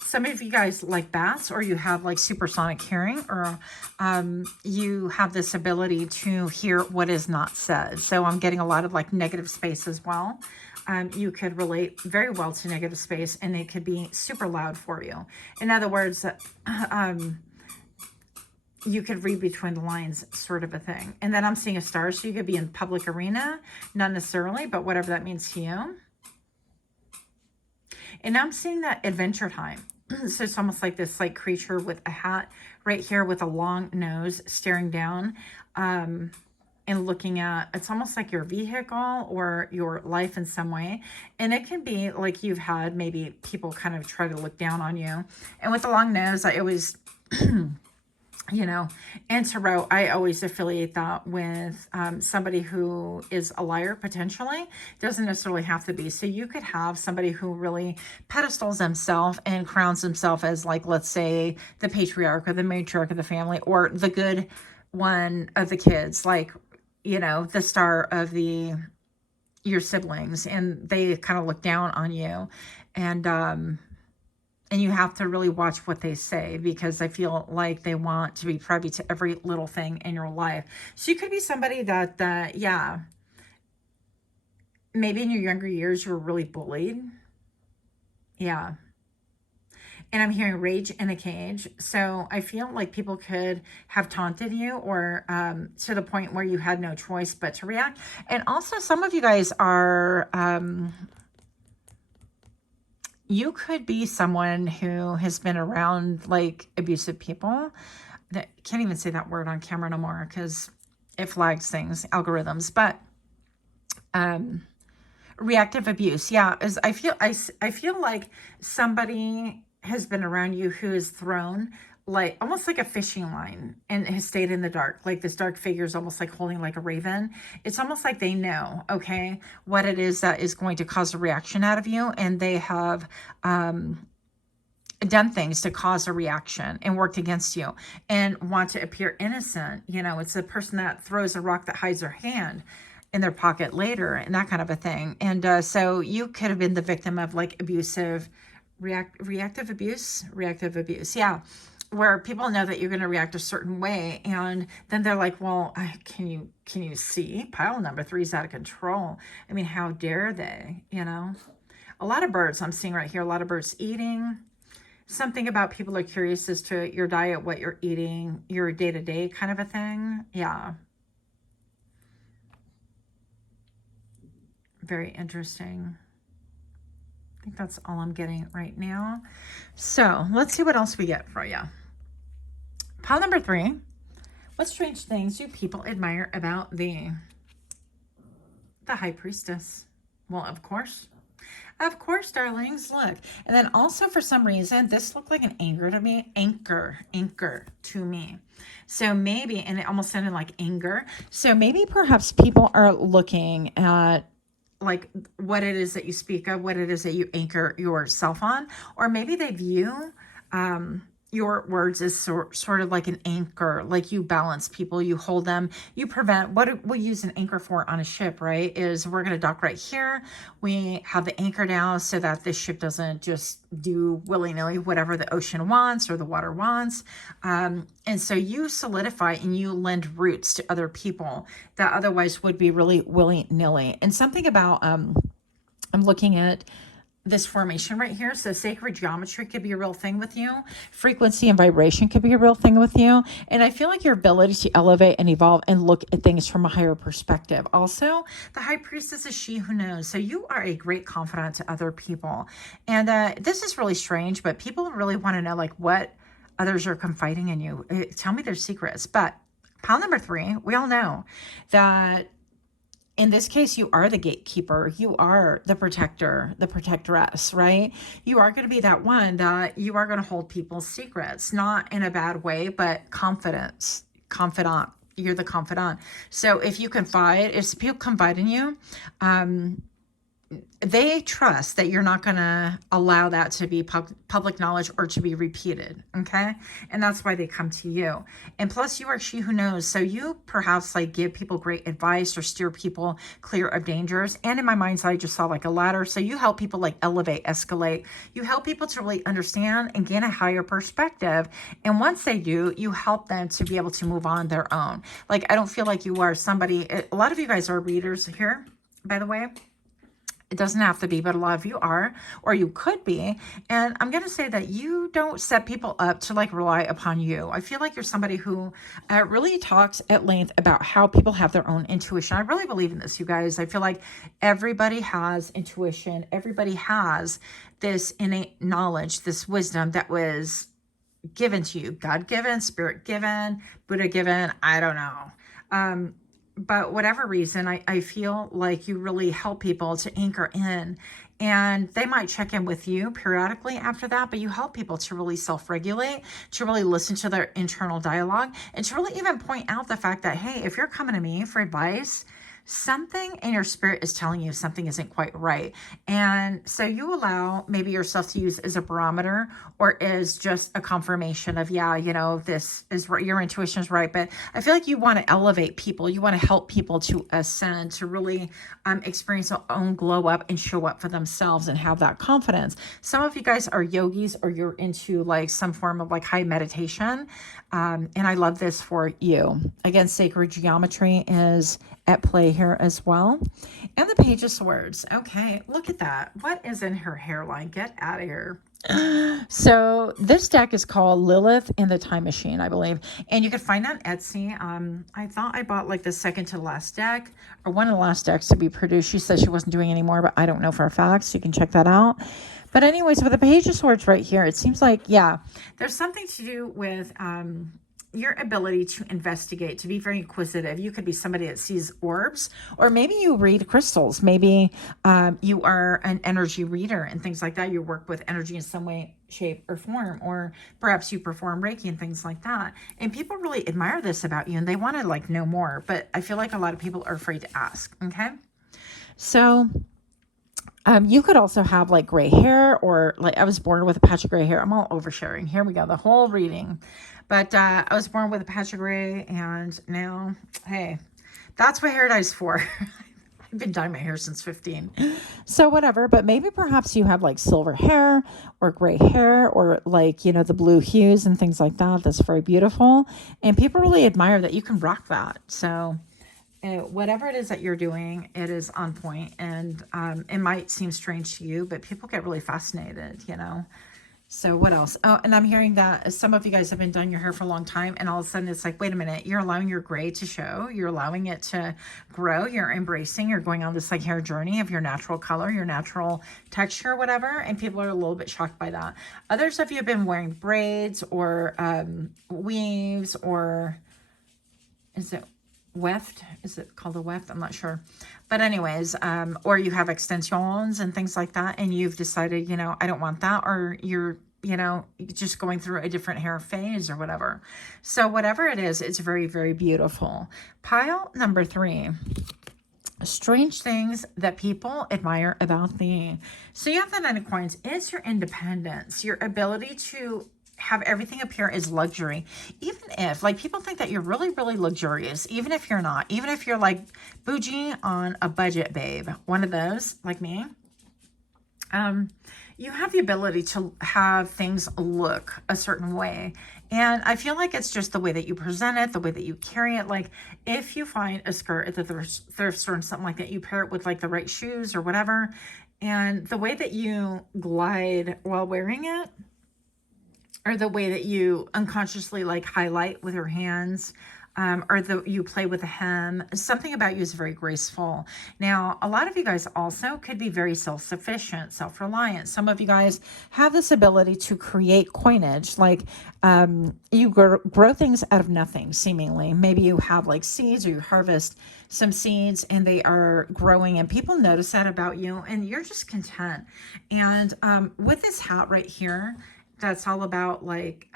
Some of you guys like bats, or you have like supersonic hearing, or you have this ability to hear what is not said. So I'm getting a lot of like negative space as well. You could relate very well to negative space, and it could be super loud for you. In other words, you could read between the lines, sort of a thing. And then I'm seeing a star, so you could be in public arena, not necessarily, but whatever that means to you. And I'm seeing that adventure time. So it's almost like this like creature with a hat right here with a long nose staring down and looking at, it's almost like your vehicle or your life in some way. And it can be like you've had maybe people kind of try to look down on you. And with a long nose, I always... you know, and tarot, I always affiliate that with somebody who is a liar, potentially. Doesn't necessarily have to be. So you could have somebody who really pedestals themselves and crowns themselves as, like, let's say, the patriarch or the matriarch of the family, or the good one of the kids, like, you know, the star of your siblings, and they kind of look down on you. And you have to really watch what they say, because I feel like they want to be privy to every little thing in your life. So you could be somebody that, yeah, maybe in your younger years, you were really bullied. Yeah. And I'm hearing rage in a cage. So I feel like people could have taunted you, or to the point where you had no choice but to react. And also some of you guys are... you could be someone who has been around like abusive people. That can't even say that word on camera no more because it flags things, algorithms. But reactive abuse, yeah, is I feel like somebody has been around you who has thrown like almost like a fishing line and has stayed in the dark. Like this dark figure is almost like holding like a raven. It's almost like they know, okay, what it is that is going to cause a reaction out of you. And they have done things to cause a reaction and worked against you and want to appear innocent. You know, it's the person that throws a rock that hides their hand in their pocket later, and that kind of a thing. And so you could have been the victim of like abusive reactive abuse. Yeah. where people know that you're going to react a certain way, and then they're like, well, can you see pile number 3 is out of control? I mean, how dare they? You know, a lot of birds I'm seeing right here, a lot of birds eating. Something about people are curious as to your diet, what you're eating, your day-to-day kind of a thing. Yeah, very interesting. I think that's all I'm getting right now. So let's see what else we get for you. Pile number 3. What strange things do people admire about the High Priestess? Well, of course, darlings, look. And then also for some reason, this looked like an anchor to me. Anchor to me. So maybe, and it almost sounded like anger. So maybe perhaps people are looking at like what it is that you speak of, what it is that you anchor yourself on, or maybe they view your words as sort of like an anchor, like you balance people, you hold them, you prevent. What we use an anchor for on a ship, right, is we're going to dock right here. We have the anchor down so that the ship doesn't just do willy-nilly whatever the ocean wants or the water wants. And so you solidify and you lend roots to other people that otherwise would be really willy-nilly. And something about, I'm looking at this formation right here. So sacred geometry could be a real thing with you. Frequency and vibration could be a real thing with you. And I feel like your ability to elevate and evolve and look at things from a higher perspective. Also, the High Priestess is she who knows. So you are a great confidant to other people. And this is really strange, but people really want to know like what others are confiding in you. Tell me their secrets. But pile number 3, we all know that in this case, you are the gatekeeper. You are the protector, the protectress, right? You are going to be that one that you are going to hold people's secrets, not in a bad way, but confidant. You're the confidant. So if people confide in you, they trust that you're not going to allow that to be public knowledge or to be repeated. Okay. And that's why they come to you. And plus you are she who knows. So you perhaps like give people great advice or steer people clear of dangers. And in my mind's eye, I just saw like a ladder. So you help people like elevate, escalate. You help people to really understand and gain a higher perspective. And once they do, you help them to be able to move on their own. Like, I don't feel like you are somebody, a lot of you guys are readers here, by the way. It doesn't have to be, but a lot of you are, or you could be. And I'm going to say that you don't set people up to like rely upon you. I feel like you're somebody who really talks at length about how people have their own intuition. I really believe in this, you guys. I feel like everybody has intuition. Everybody has this innate knowledge, this wisdom that was given to you, God given, spirit given, Buddha given. I don't know. But whatever reason, I feel like you really help people to anchor in, and they might check in with you periodically after that, but you help people to really self-regulate, to really listen to their internal dialogue, and to really even point out the fact that, hey, if you're coming to me for advice, something in your spirit is telling you something isn't quite right. And so you allow maybe yourself to use as a barometer or as just a confirmation of, yeah, you know, this is right, your intuition is right. But I feel like you want to elevate people. You want to help people to ascend, to really experience their own glow up and show up for themselves and have that confidence. Some of you guys are yogis, or you're into like some form of like high meditation. And I love this for you. Again, sacred geometry is at play here as well. And the Page of Swords. Okay, look at that. What is in her hairline? Get out of here. So this deck is called Lilith and the Time Machine, I believe. And you can find that on Etsy. I thought I bought like the second to last deck, or one of the last decks to be produced. She said she wasn't doing anymore, but I don't know for a fact. So you can check that out. But anyways, with the Page of Swords right here, it seems like, yeah, there's something to do with your ability to investigate, to be very inquisitive. You could be somebody that sees orbs, or maybe you read crystals. Maybe you are an energy reader and things like that. You work with energy in some way, shape, or form, or perhaps you perform Reiki and things like that. And people really admire this about you, and they want to like know more. But I feel like a lot of people are afraid to ask. Okay, so you could also have like gray hair, or like I was born with a patch of gray hair. I'm all oversharing. Here we go, the whole reading. But I was born with a patch of gray, and now, hey, that's what hair dye is for. I've been dyeing my hair since 15. So whatever, but maybe perhaps you have like silver hair or gray hair or like, you know, the blue hues and things like that. That's very beautiful. And people really admire that you can rock that. So whatever it is that you're doing, it is on point. And it might seem strange to you, but people get really fascinated, you know. So what else? Oh, and I'm hearing that some of you guys have been dyeing your hair for a long time, and all of a sudden it's like, wait a minute, you're allowing your gray to show, you're allowing it to grow, you're embracing, you're going on this like hair journey of your natural color, your natural texture, whatever, and people are a little bit shocked by that. Others of you have been wearing braids or weaves, or is it weft? Is it called a weft? I'm not sure. But anyways, or you have extensions and things like that, and you've decided, you know, I don't want that, or you're, you know, just going through a different hair phase or whatever. So whatever it is, it's very, very beautiful. Pile number 3. Strange things that people admire about thee. So you have the Knight of Coins. It's your independence, your ability to have everything appear as luxury. Even if, like, people think that you're really, really luxurious, even if you're not, even if you're like bougie on a budget, babe, one of those, like me, you have the ability to have things look a certain way. And I feel like it's just the way that you present it, the way that you carry it. Like if you find a skirt at the thrift store and something like that, you pair it with like the right shoes or whatever. And the way that you glide while wearing it, or the way that you unconsciously like highlight with your hands, or you play with the hem, something about you is very graceful. Now, a lot of you guys also could be very self-sufficient, self-reliant. Some of you guys have this ability to create coinage, like you grow things out of nothing, seemingly. Maybe you have like seeds, or you harvest some seeds and they are growing, and people notice that about you, and you're just content. And with this hat right here, that's all about like,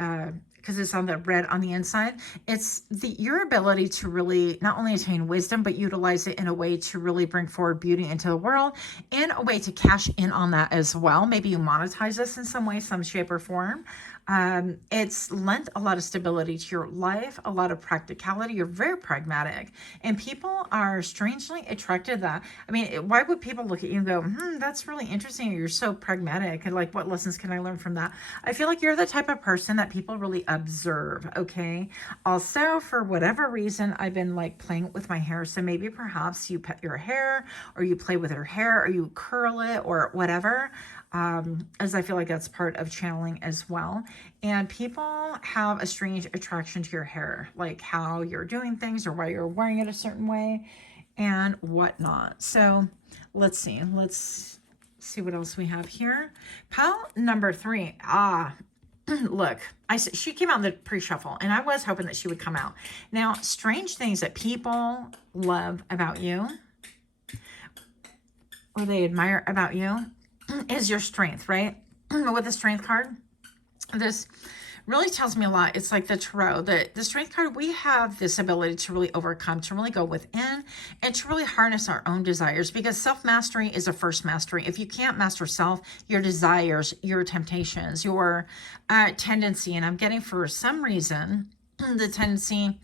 because it's on the red on the inside, it's your ability to really not only attain wisdom, but utilize it in a way to really bring forward beauty into the world, and a way to cash in on that as well. Maybe you monetize this in some way, some shape or form. It's lent a lot of stability to your life, a lot of practicality. You're very pragmatic, and people are strangely attracted to that. I mean, why would people look at you and go, that's really interesting, you're so pragmatic, and like, what lessons can I learn from that? I feel like you're the type of person that people really observe. Okay. Also, for whatever reason, I've been like playing with my hair. So maybe perhaps you pet your hair, or you play with your hair, or you curl it, or whatever. As I feel like that's part of channeling as well. And people have a strange attraction to your hair, like how you're doing things, or why you're wearing it a certain way and whatnot. So let's see what else we have here. Pile number 3. Look, she came out in the pre-shuffle, and I was hoping that she would come out. Now, strange things that people love about you, or they admire about you, is your strength, right? With the strength card, this really tells me a lot. It's like the tarot, the strength card. We have this ability to really overcome, to really go within, and to really harness our own desires, because self-mastery is a first mastery. If you can't master self, your desires, your temptations, your tendency, and I'm getting, for some reason, the tendency,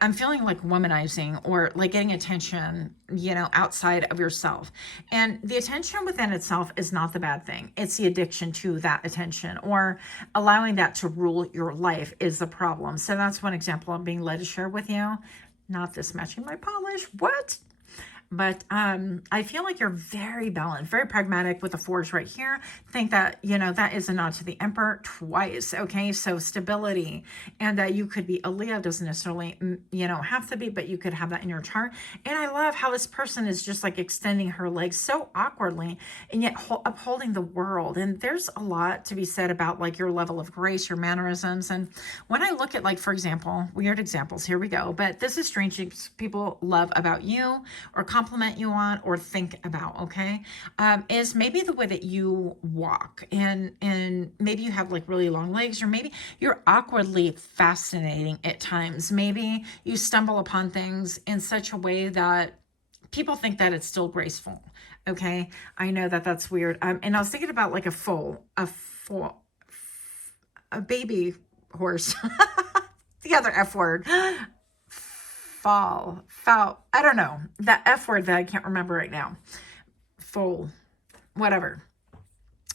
I'm feeling like womanizing, or like getting attention, you know, outside of yourself. And the attention within itself is not the bad thing. It's the addiction to that attention, or allowing that to rule your life, is the problem. So that's one example I'm being led to share with you. Not this matching my polish. What? But I feel like you're very balanced, very pragmatic with the 4s right here. Think that, you know, that is a nod to the Emperor twice, okay? So stability, and that you could be a Leo, doesn't necessarily, you know, have to be, but you could have that in your chart. And I love how this person is just like extending her legs so awkwardly, and yet upholding the world. And there's a lot to be said about like your level of grace, your mannerisms. And when I look at, like, for example, weird examples, here we go, but this is strange things people love about you, or compliment you on, or think about, okay, is maybe the way that you walk, and maybe you have like really long legs, or maybe you're awkwardly fascinating at times. Maybe you stumble upon things in such a way that people think that it's still graceful. Okay, I know that that's weird. And I was thinking about like a baby horse, the other F word. fall, I don't know, that F word that I can't remember right now. Foal, whatever.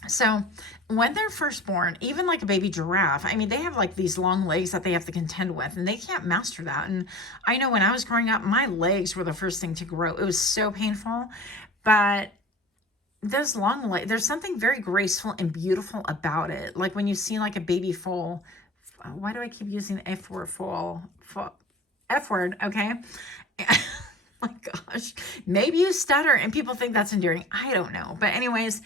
So when they're first born, even like a baby giraffe, I mean, they have like these long legs that they have to contend with, and they can't master that. And I know when I was growing up, my legs were the first thing to grow. It was so painful, but those long legs, there's something very graceful and beautiful about it. Like when you see like a baby foal, why do I keep using the F word, foal, F word, okay? My gosh, maybe you stutter and people think that's endearing. I don't know. But anyways,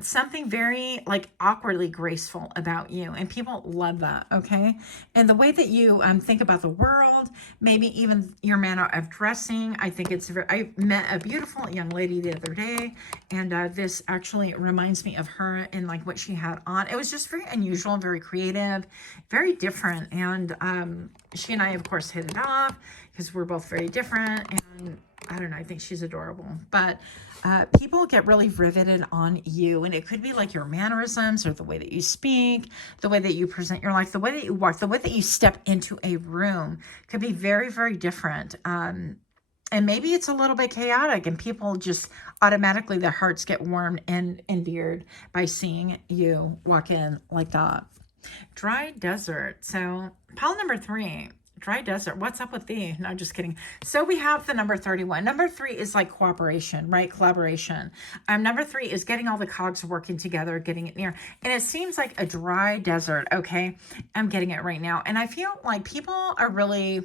something very like awkwardly graceful about you, and people love that. Okay. And the way that you think about the world, maybe even your manner of dressing. I think it's very, I met a beautiful young lady the other day, and this actually reminds me of her and like what she had on. It was just very unusual, very creative, very different. And she and I, of course, hit it off because we're both very different, and I don't know, I think she's adorable. But people get really riveted on you, and it could be like your mannerisms or the way that you speak, the way that you present your life, the way that you walk, the way that you step into a room could be very, very different. And maybe it's a little bit chaotic, and people just automatically, their hearts get warmed and endeared by seeing you walk in like that. Dry desert. So pile number 3. Dry desert. What's up with thee? No, just kidding. So we have the number 31. Number 3 is like cooperation, right? Collaboration. Number 3 is getting all the cogs working together, getting it near. And it seems like a dry desert. Okay. I'm getting it right now. And I feel like people are really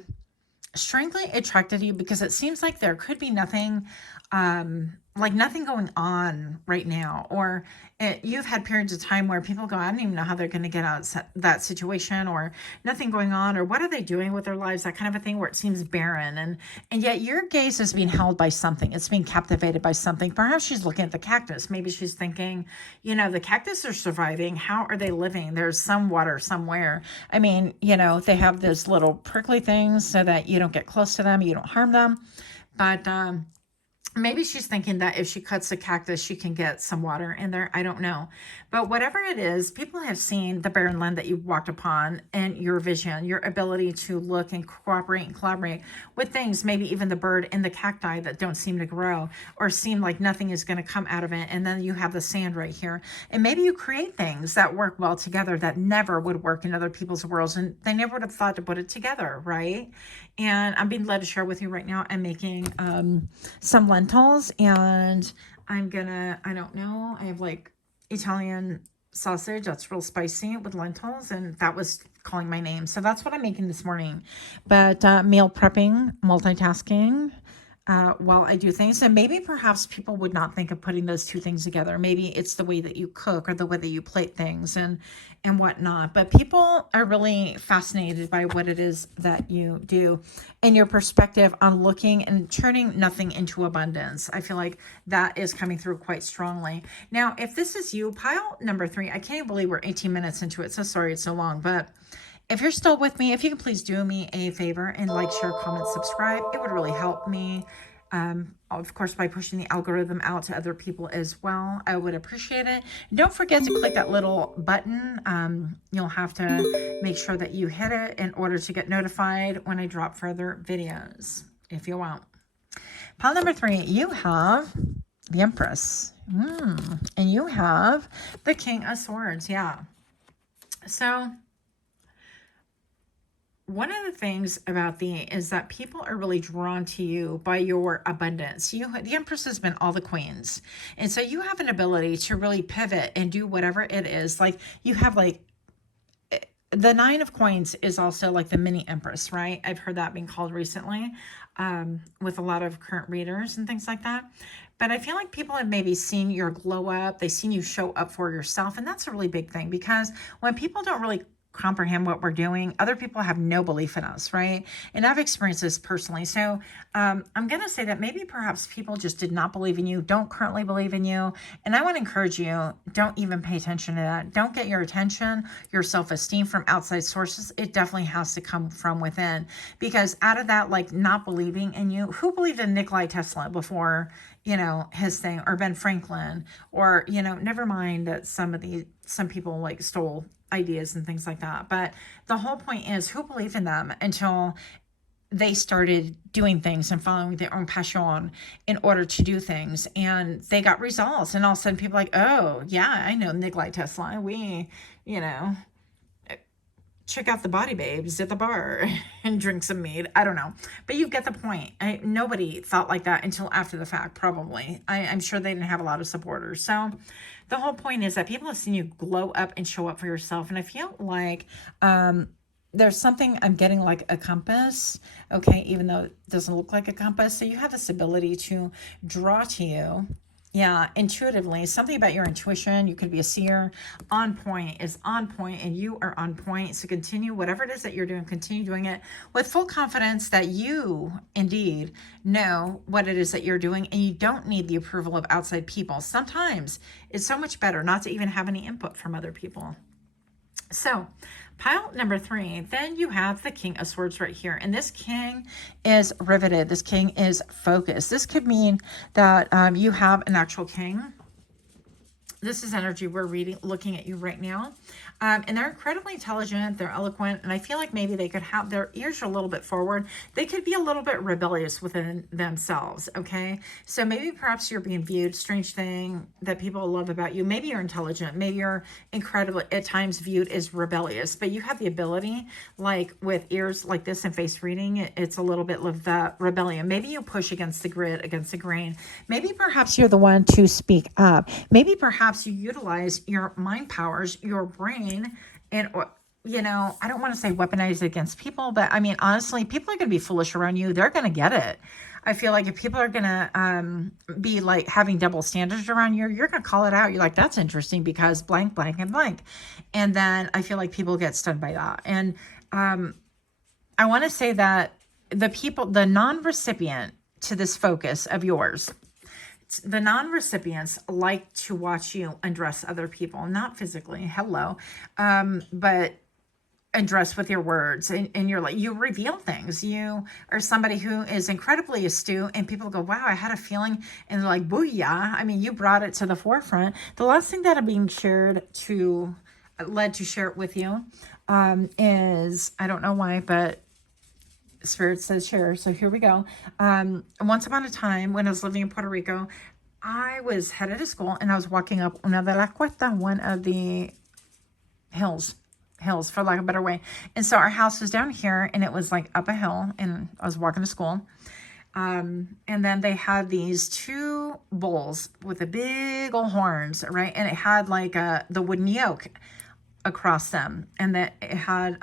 strangely attracted to you because it seems like there could be nothing, like nothing going on right now, or you've had periods of time where people go, I don't even know how they're going to get out of that situation, or nothing going on, or what are they doing with their lives, that kind of a thing, where it seems barren, and yet your gaze is being held by something. It's being captivated by something. Perhaps she's looking at the cactus. Maybe she's thinking, you know, the cactus are surviving. How are they living? There's some water somewhere. I mean, you know, they have those little prickly things so that you don't get close to them, you don't harm them. But maybe she's thinking that if she cuts the cactus, she can get some water in there. I don't know. But whatever it is, people have seen the barren land that you walked upon, and your vision, your ability to look and cooperate and collaborate with things, maybe even the bird and the cacti that don't seem to grow or seem like nothing is going to come out of it. And then you have the sand right here. And maybe you create things that work well together that never would work in other people's worlds. And they never would have thought to put it together, right? And I'm being led to share with you right now. I'm making some lentils, and I'm gonna, I don't know, I have like Italian sausage that's real spicy with lentils, and that was calling my name. So that's what I'm making this morning. But meal prepping, multitasking while I do things. And maybe perhaps people would not think of putting those two things together. Maybe it's the way that you cook or the way that you plate things and whatnot. But people are really fascinated by what it is that you do and your perspective on looking and turning nothing into abundance. I feel like that is coming through quite strongly. Now, if this is you, pile number 3, I can't believe we're 18 minutes into it. So sorry it's so long, but if you're still with me, if you can please do me a favor and like, share, comment, subscribe, it would really help me. Of course, by pushing the algorithm out to other people as well, I would appreciate it. Don't forget to click that little button. You'll have to make sure that you hit it in order to get notified when I drop further videos, if you want. Pile number 3, you have the Empress. And you have the King of Swords. Yeah. So one of the things about is that people are really drawn to you by your abundance. The Empress has been all the queens. And so you have an ability to really pivot and do whatever it is. Like you have like, the 9 of coins is also like the mini Empress, right? I've heard that being called recently with a lot of current readers and things like that. But I feel like people have maybe seen your glow up. They've seen you show up for yourself. And that's a really big thing, because when people don't really comprehend what we're doing, other people have no belief in us, right? And I've experienced this personally. So I'm going to say that maybe perhaps people just did not believe in you, don't currently believe in you. And I want to encourage you, don't even pay attention to that. Don't get your attention, your self-esteem from outside sources. It definitely has to come from within, because out of that, like not believing in you, who believed in Nikola Tesla before, you know, his thing, or Ben Franklin, or, you know, never mind that some people like stole ideas and things like that. But the whole point is, who believed in them until they started doing things and following their own passion in order to do things, and they got results. And all of a sudden people are like, oh yeah, I know Nikolai Tesla. We, you know, check out the body babes at the bar and drink some mead. I don't know, but you get the point. Nobody thought like that until after the fact, probably. I'm sure they didn't have a lot of supporters. So the whole point is that people have seen you glow up and show up for yourself. And I feel like there's something, I'm getting like a compass, okay, even though it doesn't look like a compass. So you have this ability to draw to you, yeah, intuitively, something about your intuition. You could be a seer. On point is on point, and you are on point. So continue whatever it is that you're doing, continue doing it with full confidence that you indeed know what it is that you're doing, and you don't need the approval of outside people. Sometimes it's so much better not to even have any input from other people. So pile number 3, then you have the King of Swords right here. And this king is riveted. This king is focused. This could mean that you have an actual king. This is energy we're looking at you right now. And they're incredibly intelligent. They're eloquent. And I feel like maybe they could have their ears are a little bit forward. They could be a little bit rebellious within themselves. Okay. So maybe perhaps you're being viewed, strange thing that people love about you. Maybe you're intelligent. Maybe you're incredibly at times viewed as rebellious, but you have the ability, like with ears like this and face reading, it's a little bit of that rebellion. Maybe you push against the grid, against the grain. Maybe perhaps you're the one to speak up. Maybe perhaps you utilize your mind powers, your brain, and, you know, I don't want to say weaponize it against people, but I mean, honestly, people are going to be foolish around you. They're going to get it. I feel like if people are going to be like having double standards around you, you're going to call it out. You're like, that's interesting because blank, blank, and blank. And then I feel like people get stunned by that. And I want to say that the non-recipient to this focus of yours, the non-recipients like to watch you undress other people, not physically, hello, but undress with your words. And you're like, you reveal things. You are somebody who is incredibly astute, and people go, wow, I had a feeling. And they're like, booyah. I mean, you brought it to the forefront. The last thing that I'm being led to share it with you is, I don't know why, but Spirit says share. So here we go. Once upon a time when I was living in Puerto Rico, I was headed to school and I was walking up una de las cuestas, one of the hills for lack of a better way. And so our house was down here and it was like up a hill, and I was walking to school. And then they had these 2 bulls with the big old horns, right? And it had like the wooden yoke across them, and that it had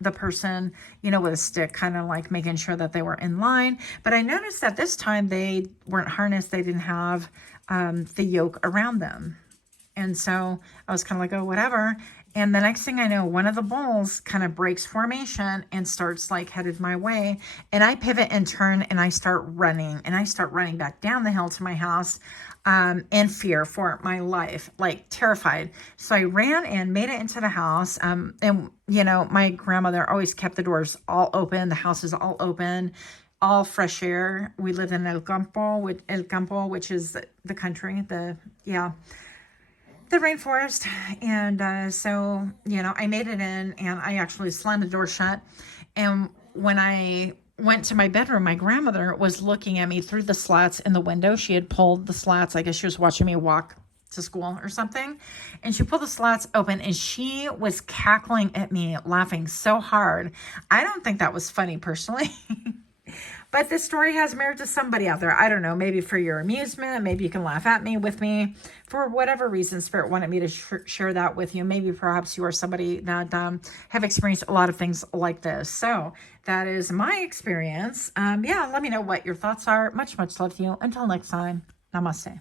the person, you know, with a stick, kind of like making sure that they were in line. But I noticed that this time they weren't harnessed. They didn't have the yoke around them. And so I was kind of like, oh, whatever. And the next thing I know, one of the bulls kind of breaks formation and starts like headed my way. And I pivot and turn and I start running. And I start running back down the hill to my house in fear for my life, like terrified. So I ran and made it into the house. And, you know, my grandmother always kept the doors all open. The house is all open, all fresh air. We live in El Campo, which is the country, the rainforest. And so, you know, I made it in and I actually slammed the door shut. And when I went to my bedroom, my grandmother was looking at me through the slats in the window. She had pulled the slats. I guess she was watching me walk to school or something. And she pulled the slats open and she was cackling at me, laughing so hard. I don't think that was funny personally. But this story has merit to somebody out there. I don't know, maybe for your amusement, maybe you can laugh at me with me. For whatever reason, Spirit wanted me to share that with you. Maybe perhaps you are somebody that have experienced a lot of things like this. So that is my experience. Yeah, let me know what your thoughts are. Much, much love to you. Until next time, namaste.